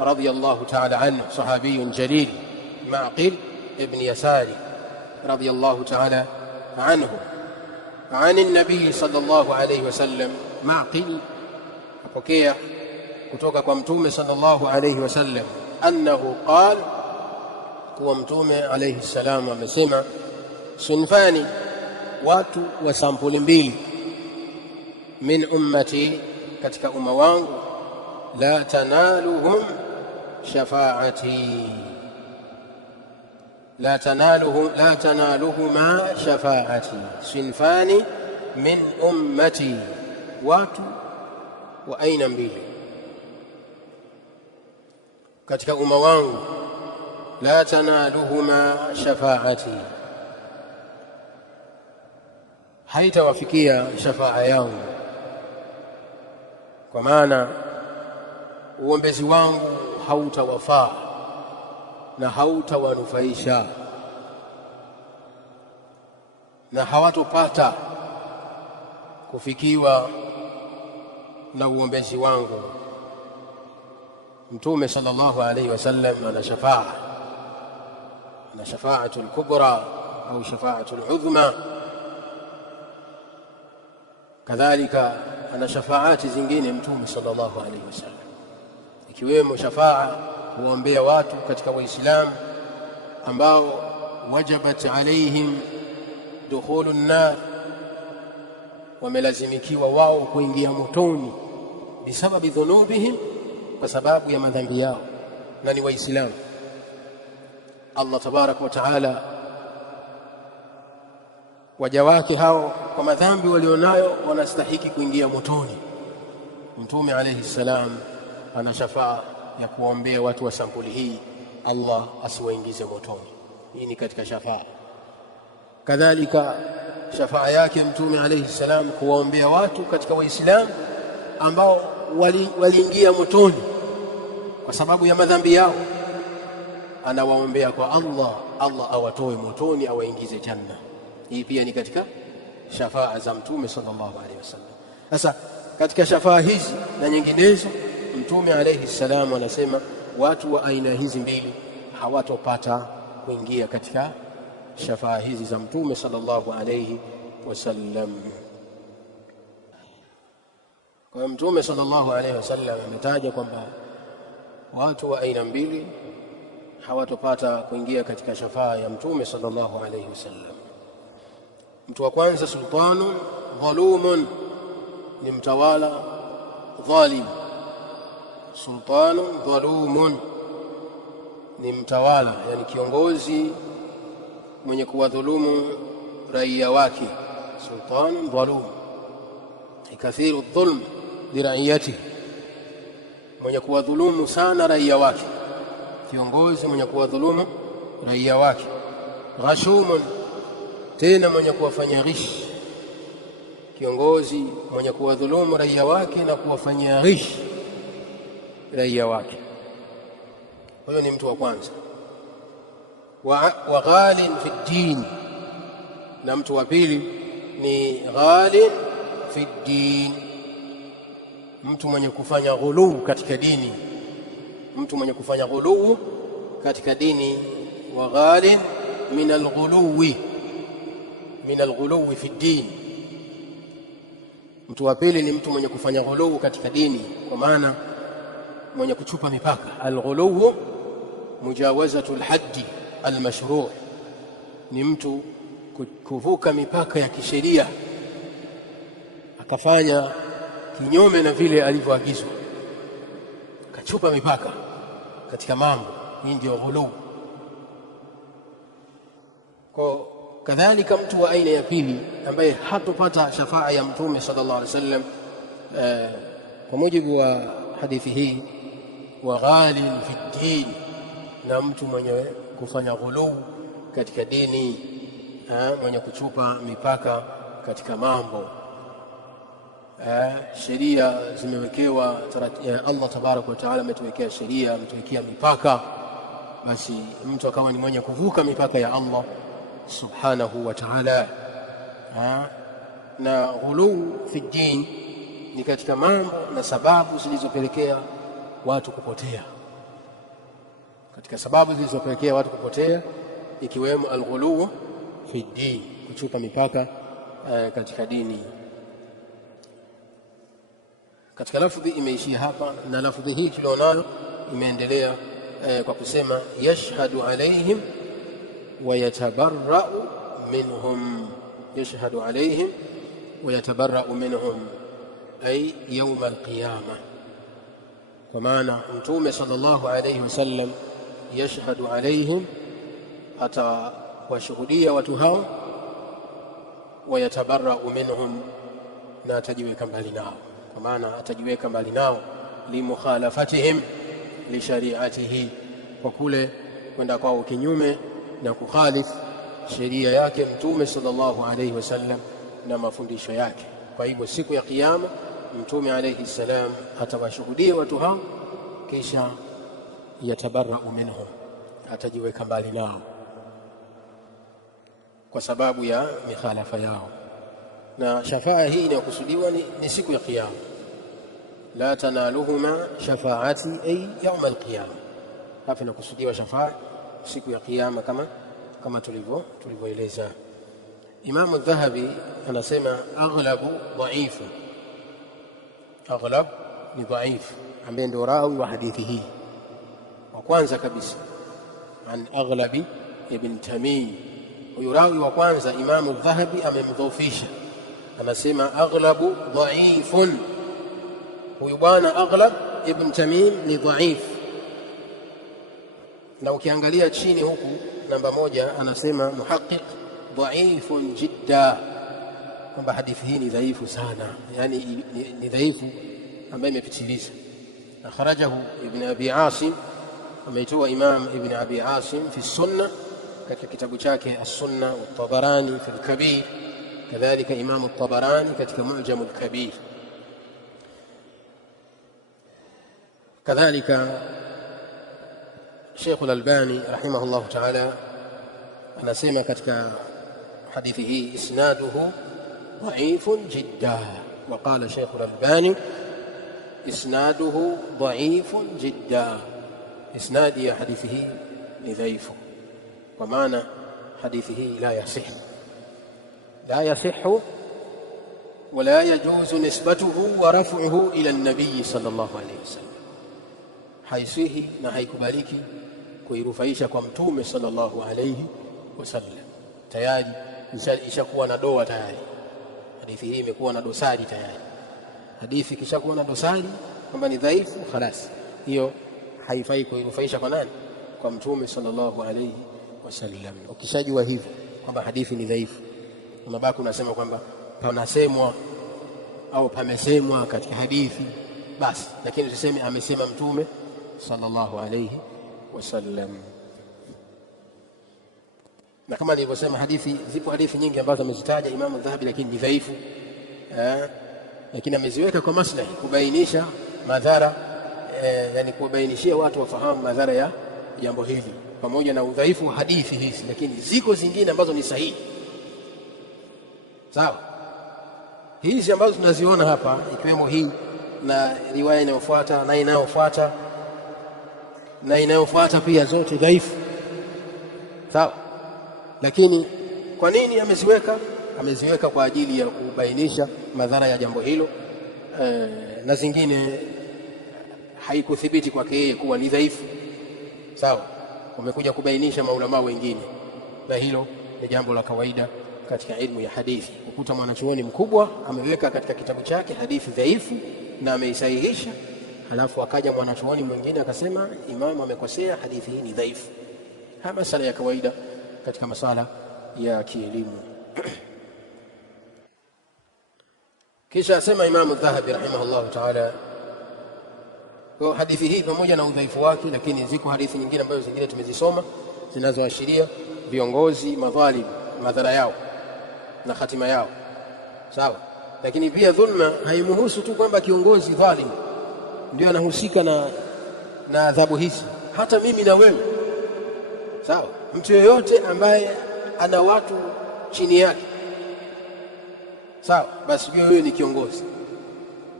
رضي الله تعالى عنه، صحابي جليل معقل ابن يسار رضي الله تعالى عنه، عن النبي صلى الله عليه وسلم. معقل apokea kutoka kwa mtume sallallahu alayhi wasallam annahu qala, kuwa mtume alayhi salam amesema, sunfani, watu wa sampuli mbili, min ummati, katika umma wangu, la tanaluhum shafaati, la tanaluhuma shafaati. Sunfani min ummati, watu wa aina mbili katika umma wangu, la tanaluhuma shafaati, haitawafikia shafaa yangu, kwa maana uombezi wangu hautawafaa na hautawanufaisha, na hawatopata kufikiwa na uombezi wangu. Mtume sallallahu alayhi wasallam ana shafaatul kubra au shafaatul udhma, kadhalika ana shafaati zingine Mtume sallallahu alayhi wasallam, ikiwemo shafaa kuombea watu katika Waislamu ambao wajabat alaihim dukhulun nar, wamelazimikiwa wao kuingia motoni bisababi dhunubihim, kwa sababu ya madhambi yao, na ni Waislamu. Allah tabaraka wa taala waja wake hao kwa madhambi walionayo wanastahiki kuingia motoni. Mtume alayhi salam ana shafaa ya kuombea watu wa sampuli hii, Allah asiwaingize motoni. Hii ni katika shafaa. Kadhalika shafaa yake Mtume alayhi salam kuwaombea watu katika Waislamu ambao waliingia motoni kwa sababu ya madhambi yao, anawaombea kwa Allah, Allah awatoe motoni, awaingize janna. Hii pia ni katika shafaa za Mtume sallallahu alaihi wasallam. Sasa katika shafaa hizi na nyinginezo, Mtume alayhi salam anasema watu wa aina hizi mbili hawatopata kuingia katika shafaa hizi za Mtume sallallahu alayhi wasallam. Kwa Mtume sallallahu alayhi wasallam ametaja kwamba watu wa aina mbili hawatopata kuingia katika shafaa ya Mtume sallallahu alayhi wasallam. Mtu wa kwanza, sultanu dhalumun, ni mtawala dhalim. Sultanu dhalumun ni mtawala, yani kiongozi mwenye kuwadhulumu raia wake. Sultanu dhalum, kathiru dhulm liraiyatihi, mwenye kuwadhulumu sana raia wake, kiongozi mwenye kuwadhulumu raia wake. Ghashumun, tena mwenye kuwafanya ghish, kiongozi mwenye kuwadhulumu raia wake na kuwafanyia ghish raia wake. Huyo ni mtu wa kwanza. Wa ghalin fi ddin, na mtu wa pili ni ghalin fi ddin, mtu mwenye kufanya ghuluu katika dini, mtu mwenye kufanya ghuluu katika dini. Wa ghalin min alghuluwi fi ddin, mtu wa pili ni mtu mwenye kufanya ghuluu katika dini, kwa maana mwenye kuchupa mipaka. Alghuluwu mujawazatu alhaddi almashru', ni mtu kuvuka mipaka ya kisheria akafanya kinyume na vile alivyoagizwa, akachupa mipaka katika mambo. Hii ndio ghuluu. Kwa kadhalika mtu wa aina ya pili ambaye hatopata shafaa ya Mtume sallallahu alaihi wasallam kwa mujibu wa hadithi hii, wa ghalin fi ddin, na mtu mwenye kufanya ghuluu katika dini, mwenye kuchupa mipaka katika mambo. Sheria zimewekewa, Allah tabaraka wa taala ametuwekea sheria, ametuwekea mipaka, basi mtu akawa ni mwenye kuvuka mipaka ya Allah subhanahu wa ta'ala. Na ghuluu fi ddin ni katika mambo na sababu zilizopelekea watu kupotea, katika sababu zilizopelekea watu kupotea ikiwemo alghuluu fi ddin, kuchupa mipaka katika dini. Katika lafdhi imeishia hapa, na lafdhi hii tulionayo imeendelea kwa kusema yashhadu alaihim wa yatabarra'u minhum, yashhadu alaihim wa yatabarra'u minhum ay yawm alqiyama. Kwa maana Mtume sallallahu alayhi wasallam yashhadu alaihim, atawashuhudia watu hao, wa yatabarra'u minhum, na atajiweka mbali nao, kwa maana atajiweka mbali nao limukhalafatihim li shari'atihi, kwa kule kwenda kwao kinyume na kukhalif sheria yake Mtume sallallahu alayhi wasallam na mafundisho yake. Kwa hivyo siku ya Kiyama Mtume alayhi salam atawashuhudia watu hao, kisha yatabarra'u minhum, atajiweka mbali nao kwa sababu ya mikhalafa yao. Na shafaa hii inayokusudiwa ni siku ya Kiyama, la tanaluhuma shafaati ay yawm alqiyama. Hapa inakusudiwa shafaa siku ya Kiyama kama tulivyoeleza. Imam Adh-Dhahabi anasema aghlabu dhaifu, aghlab ni dhaifu, ambaye ndio rawi wa hadithi hii wa kwanza kabisa, an Aghlabi ibn Tamim. Huyu rawi wa kwanza Imam Adh-Dhahabi amemdhoofisha, anasema aghlabu dhaifun, huyu bwana Aghlab ibn Tamim ni dhaif. Na ukiangalia chini huku namba 1 anasema muhaqqiq dhaifun jidda, kwamba hadithi hii ni dhaifu sana, yani ni dhaifu ambaye imepitiliza. Akhrajahu Ibn Abi Asim, ameitoa Imam Ibn Abi Asim fi sunna, katika kitabu chake as-Sunna, wa Tabarani fi al-Kabir, kadhalika Imam at-Tabarani katika Mu'jam al-Kabir. kadhalika Sheikh al-Albani rahimahullah ta'ala anasema katika hadithi hii isnaduhu dhaifun jidda, wa qala Sheikh al-Albani isnaduhu dhaifun jidda, isnadi ya hadithi hii ni dhaifu, kwa maana hadithi hii la yasihhu wala yajuzu nisbatuhu wa raf'uhu ila an-nabiy sallallahu alayhi wasallam, haisihi na haikubaliki kuirufaisha kwa Mtume sallallahu alayhi wasallam. Tayari ishakuwa na doa, tayari hadithi hii imekuwa na dosari tayari. Hadithi kishakuwa na dosari kwamba ni dhaifu, khalas, hiyo haifai kuirufaisha kwa nani? Kwa Mtume sallallahu alayhi wasallam. Ukishajua hivyo kwamba hadithi ni dhaifu, unabaki unasema kwamba panasemwa au pamesemwa katika hadithi basi, lakini tuseme amesema Mtume sallallahu alayhi wasallam. Na kama nilivyosema, hadithi zipo, hadithi nyingi ambazo amezitaja Imam Dhahabi lakini ni dhaifu, lakini ameziweka kwa maslahi kubainisha madhara, yani kubainishia watu wafahamu madhara ya jambo hili, pamoja na udhaifu wa hadithi hizi, lakini ziko zingine ambazo ni sahihi. Sawa, hizi ambazo tunaziona hapa, ikiwemo hii na riwaya inayofuata na inayofuata na inayofuata pia, zote dhaifu. Sawa, lakini kwa nini ameziweka? Ameziweka kwa ajili ya kubainisha madhara ya jambo hilo, na zingine haikuthibiti kwake yeye kuwa ni dhaifu. Sawa, wamekuja kubainisha maulama wengine, na hilo ni jambo la kawaida katika ilmu ya hadithi. Ukuta mwanachuoni mkubwa ameweka katika kitabu chake hadithi dhaifu na ameisahihisha, halafu akaja mwanachuoni mwingine akasema imamu amekosea, hadithi hii ni dhaifu. Haya masala ya kawaida katika masala ya kielimu. Kisha asema Imamu Dhahabi rahimahullahu ta'ala, kwa hadithi hii pamoja na udhaifu wake, lakini ziko hadithi nyingine ambazo zingine tumezisoma zinazoashiria viongozi madhalim, madhara yao na hatima yao. Sawa, lakini pia dhulma haimhusu tu kwamba kiongozi dhalim ndio anahusika na adhabu hizi, hata mimi na wewe. Sawa, mtu yeyote ambaye ana watu chini yake, sawa, basi huyo ni kiongozi.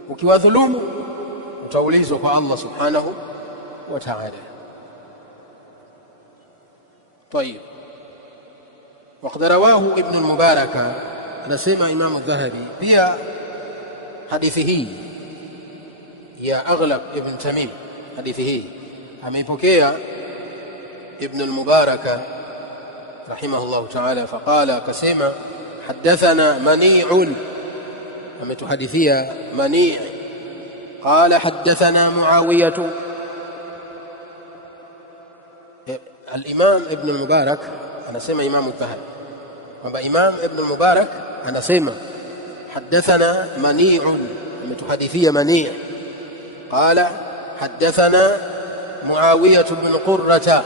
Ukiwadhulumu utaulizwa kwa Allah subhanahu wa ta'ala. طيب، وقد رواه ابن المبارك، anasema Imam Dhahabi pia hadithi hii ya Aghlab ibn Tamim, hadithi hii ameipokea ابن المبارك رحمه الله تعالى، فقال كسيما حدثنا منيع، أمتحدثيا منيع، قال حدثنا معاوية. الإمام ابن المبارك أنا سيما إمام الذهبي، إمام ابن المبارك أنا سيما حدثنا منيع، أمتحدثيا منيع، قال حدثنا معاوية بن قرة،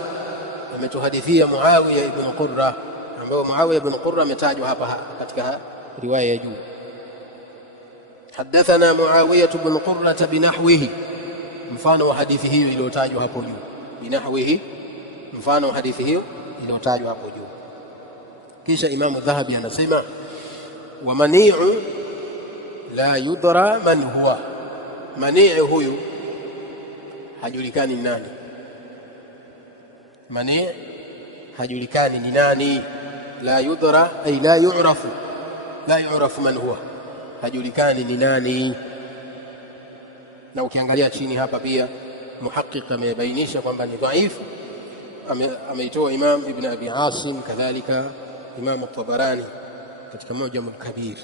ametuhadithia Muawiya ibn Qurra, ambao Muawiya ibn Qurra ametajwa hapa katika riwaya ya juu. Hadathana Muawiya ibn Qurra binahwihi, mfano wa hadithi hiyo iliyotajwa hapo juu. Binahwihi, mfano wa hadithi hiyo iliyotajwa hapo juu. Kisha Imamu Dhahabi anasema wa mani'u la yudra man huwa, mani'u huyu hajulikani nani. Mani hajulikani ni nani, la yudra ay la yu'rafu man huwa, hajulikani ni nani. Na ukiangalia chini hapa pia muhaqiq amebainisha kwamba ni dhaifu, ameitoa Imam Ibn Abi Asim, kadhalika Imam At-Tabarani katika Mu'jam al-Kabir.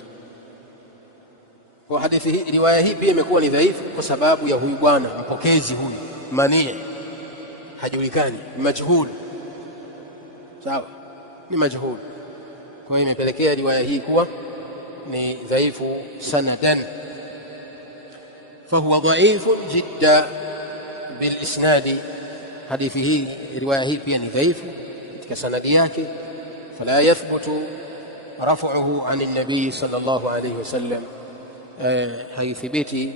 Kwa hadithi hii, riwaya hii pia imekuwa ni dhaifu kwa sababu ya huyu bwana mpokezi huyu Mani, hajulikani, majhul. Sawa, ni majhul. Kwa hiyo imepelekea riwaya hii kuwa ni dhaifu sanadan, fahuwa dhaifun jidda bil isnadi. Hadithi hii, riwaya hii pia ni dhaifu katika sanadi yake, fala yathbutu raf'uhu an an-nabii sallallahu alayhi wasallam, haithibiti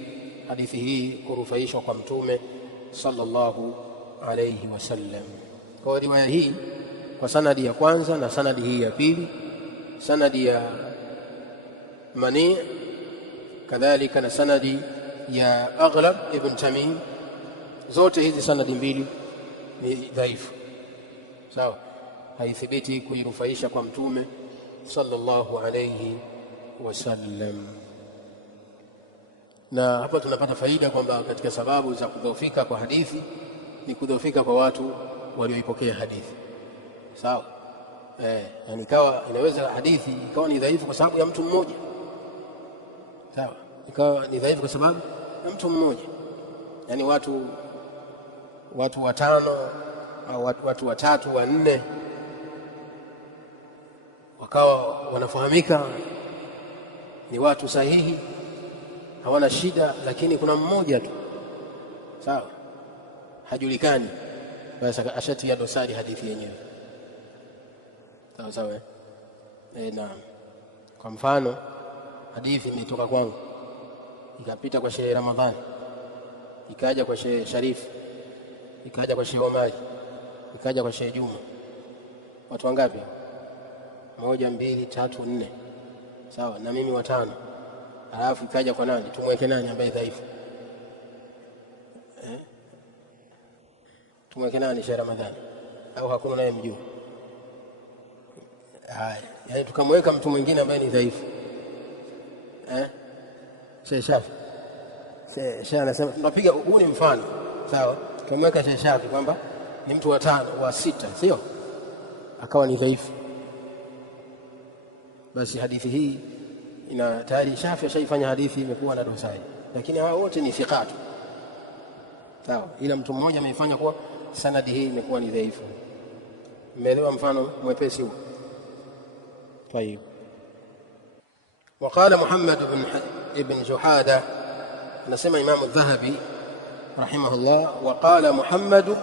hadithi hii kurufaishwa kwa mtume sallallahu alayhi wasallam. Kwa riwaya hii kwa sanadi ya kwanza na sanadi hii ya pili, sanadi ya Mani kadhalika na sanadi ya Aghlab ibn Tamim, zote hizi sanadi mbili ni dhaifu. Sawa, haithibiti kuirufaisha kwa mtume sallallahu alayhi wasallam. Na hapa tunapata faida kwamba katika sababu za kudhoofika kwa hadithi ni kudhoofika kwa watu walioipokea hadithi. Sawa, yani ikawa inaweza hadithi ikawa ni dhaifu kwa sababu ya mtu mmoja. Sawa, ikawa ni dhaifu kwa sababu ya mtu mmoja, yani watu watano au watu watatu wanne wakawa wanafahamika ni watu sahihi, hawana shida, lakini kuna mmoja tu sawa hajulikani, basi ashatia dosari hadithi yenyewe. Sawa sawa. Naam. Kwa mfano hadithi imetoka kwangu ikapita kwa Sheikh Ramadhani, ikaja kwa Sheikh Sharif, ikaja kwa Sheikh Omari, ikaja kwa Sheikh Juma. Watu wangapi? 1 2 3 4. Sawa, na mimi watano. Alafu ikaja kwa nani? Tumweke nani ambaye dhaifu? Tumweke nani Sheikh Ramadhani? Au hakuna naye mjua? Haya, yani tukamweka mtu mwingine ambaye ni dhaifu. Sheikh Shafi. Sheikh anasema tunapiga, huu ni mfano. Sawa? Tumweka Sheikh Shafi kwamba ni mtu wa 5 wa 6, sio? Akawa ni dhaifu. Basi hadithi hii ina tayari Shafi ashaifanya hadithi imekuwa na dosari, lakini hao wote ni thiqatu. Sawa, ila mtu mmoja ameifanya kuwa sanadi hii imekuwa ni dhaifu. Umeelewa mfano mwepesi huu? طيب. وقال محمد بن جحادة، نسمع إمام الذهبي رحمه الله، وقال محمد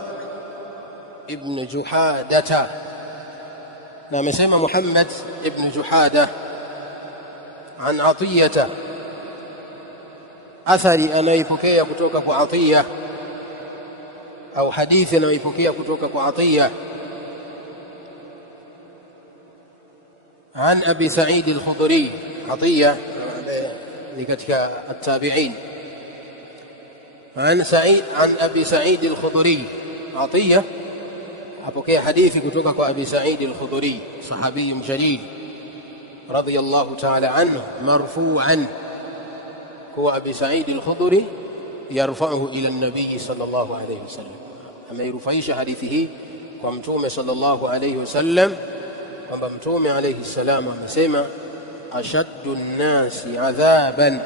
بن جحادة، نعم سمع محمد بن جحادة عن عطية، أثري أنا يبكي كتوك عطية، أو حديث أنا يبكي كتوك عطية، عن أبي سعيد الخضري. عطية لكتك التابعين. عن أبي سعيد الخضري. عطية أبوكي حديث كتوك أبي سعيد الخضري، صحابي جليل رضي الله تعالى عنه، مرفوعا. هو أبي سعيد الخضري يرفعه إلى النبي صلى الله عليه وسلم، أما يرفعيش حديثه ومتوم صلى الله عليه وسلم، kwamba Mtume alayhi salam amesema ashaddu nnasi adhaban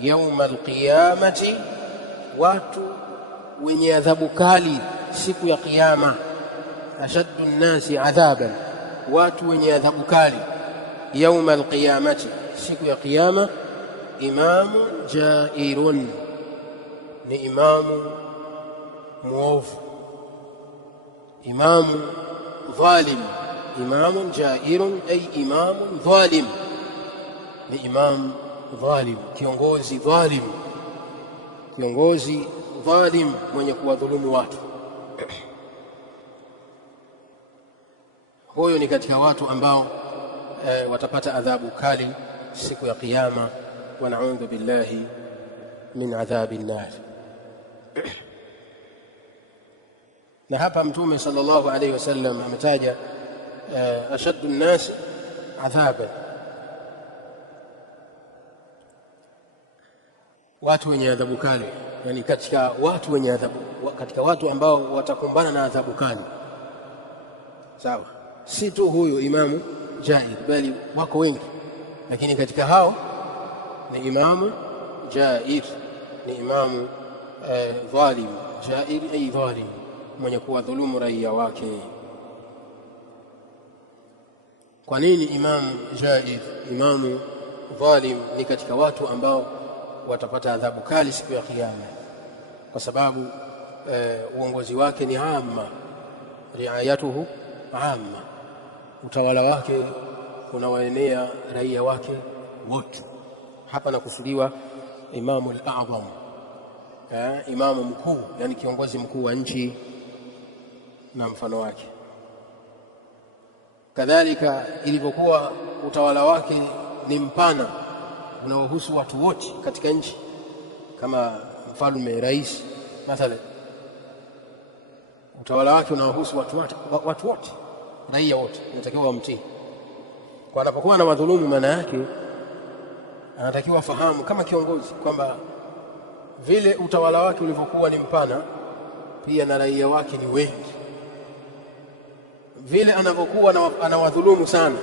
yawma alqiyamati, watu wenye adhabu kali siku ya kiyama. Ashaddu nnasi adhaban, watu wenye adhabu kali yawma alqiyamati, siku ya kiyama. Imamu jairun, ni imamu muovu. Imamu dhalim. إمام جائر أي إمام ظالم، لإمام ظالم، kiongozi ظالم، kiongozi ظالم mwenye kuwadhulumu watu. Huyo ni katika watu ambao watapata adhabu kali siku ya kiyama, wa na'udhu billahi min adhabin nar. Na hapa Mtume sallallahu alayhi wasallam ametaja ashaddu an-nas adhaban, watu wenye adhabu kali, yani katika watu wenye adhabu, katika watu ambao watakumbana na adhabu kali. Sawa, si tu huyu imamu jair, bali wako wengi, lakini katika hao ni imamu jair, ni imamu dhalim. Jair ay dhalim, mwenye kuwadhulumu raia wake. Kwa nini imamu jair, imamu dhalim ni katika watu ambao watapata adhabu kali siku ya kiyama? Kwa sababu uongozi wake ni amma, riayatuhu amma, utawala wake unawaenea raia wake wote. Hapa nakusudiwa imamu al-a'zam, imamu mkuu, yani kiongozi mkuu wa nchi na mfano wake. Kadhalika ilivyokuwa utawala wake ni mpana, unaohusu watu wote katika nchi, kama mfalme, rais mathalan, utawala wake unaohusu watu wote, raia wote inatakiwa wamtii. Kwa anapokuwa na madhulumu, maana yake anatakiwa fahamu kama kiongozi kwamba vile utawala wake ulivyokuwa ni mpana, pia na raia wake ni wengi. Vile anavyokuwa anawadhulumu sana,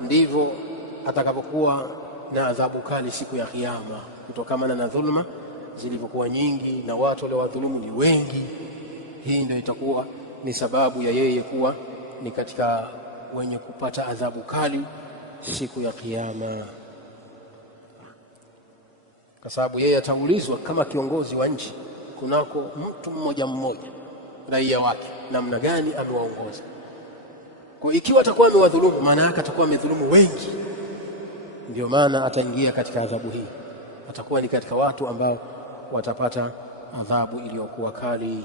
ndivyo atakapokuwa na adhabu kali siku ya kiyama, kutokana na dhulma zilivyokuwa nyingi na watu wale wadhulumu ni wengi. Hii ndio itakuwa ni sababu ya yeye kuwa ni katika wenye kupata adhabu kali siku ya kiyama. kwa sababu yeye ataulizwa kama kiongozi wa nchi kunako mtu mmoja mmoja raia wake namna gani amewaongoza. Kwa ikiwa atakuwa amewadhulumu, maana yake atakuwa amedhulumu wengi, ndio maana ataingia katika adhabu hii, atakuwa ni katika watu ambao watapata adhabu iliyokuwa kali.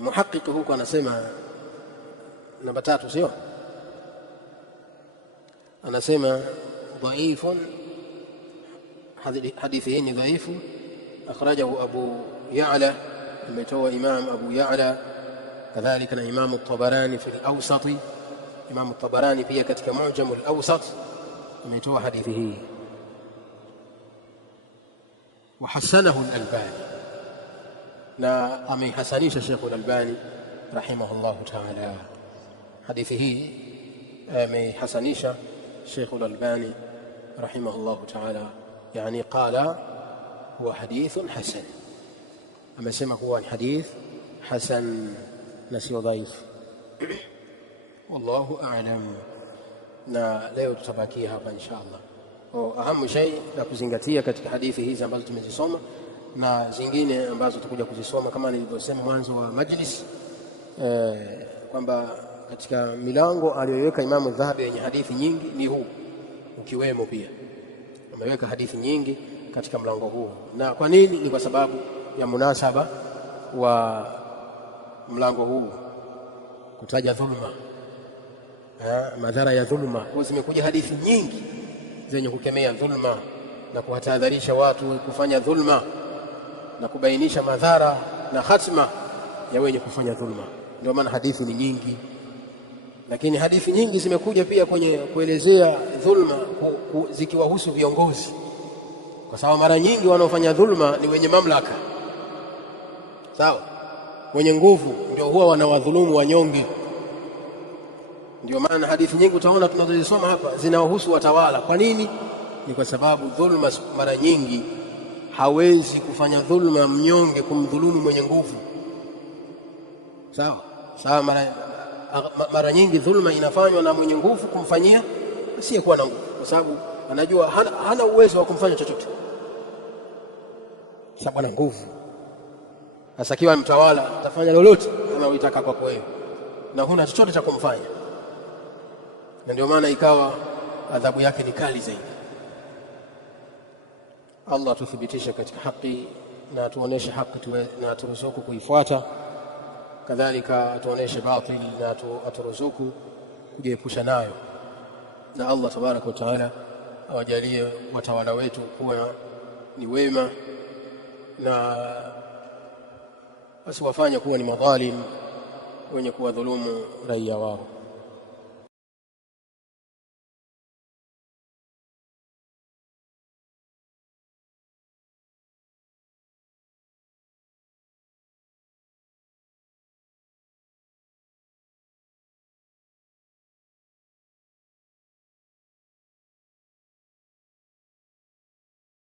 Muhaqiq huko anasema namba 3, sio? Anasema dhaifun, hadithi hii ni dhaifu. Akhrajahu Abu Ya'la, ametoa Imam Abu Ya'la, kadhalika na Imam at-Tabarani fi al-Awsat. Imam at-Tabarani pia katika Mu'jam al-Awsat ametoa hadithi hii. Wa hasanahu al-Albani, na amehasanisha Sheikh al-Albani rahimahullah ta'ala. Hadithi hii amehasanisha Sheikh al-Albani rahimahullah ta'ala, yani qala huwa hadithun hasan, amesema huwa ni hadith hasan na sio dhaif. Wallahu a'lam. Na leo tutabakia hapa inshallah. Ahamu shay la kuzingatia katika hadithi hizi ambazo tumezisoma na zingine ambazo tutakuja kuzisoma kama nilivyosema mwanzo wa majlis, kwamba katika milango aliyoweka Imamu Dhahabi yenye hadithi nyingi ni huu, ukiwemo pia ameweka hadithi nyingi katika mlango huu. Na kwa nini? Ni kwa sababu ya munasaba wa mlango huu kutaja dhulma, madhara ya dhulma. Kwa zimekuja hadithi nyingi zenye kukemea dhulma na kuwatahadharisha watu kufanya dhulma na kubainisha madhara na hatima ya wenye kufanya dhulma. Ndio maana hadithi ni nyingi, lakini hadithi nyingi zimekuja pia kwenye kuelezea dhulma zikiwahusu viongozi, kwa sababu mara nyingi wanaofanya dhulma ni wenye mamlaka, sawa, wenye nguvu, ndio huwa wanawadhulumu wanyonge. Ndio maana hadithi nyingi utaona tunazozisoma hapa zinawahusu watawala. Kwa nini? Ni kwa sababu dhulma mara nyingi hawezi kufanya dhulma mnyonge kumdhulumu mwenye nguvu, sawa sawa. Mara nyingi dhulma inafanywa na mwenye nguvu kumfanyia asiyekuwa na nguvu, kwa sababu anajua hana uwezo wa kumfanya chochote, sababu ana nguvu. Sasa kiwa mtawala atafanya lolote analotaka kwako wewe na huna chochote cha kumfanya, na ndio maana ikawa adhabu yake ni kali zaidi. Allah tuthibitishe katika haki na tuoneshe haki na turuzuku kuifuata, kadhalika atuoneshe batili na aturuzuku kujiepusha nayo. Na Allah tabaraka wa taala awajalie watawala wetu kuwa ni wema na asiwafanye kuwa ni madhalim wenye kuwadhulumu raia wao.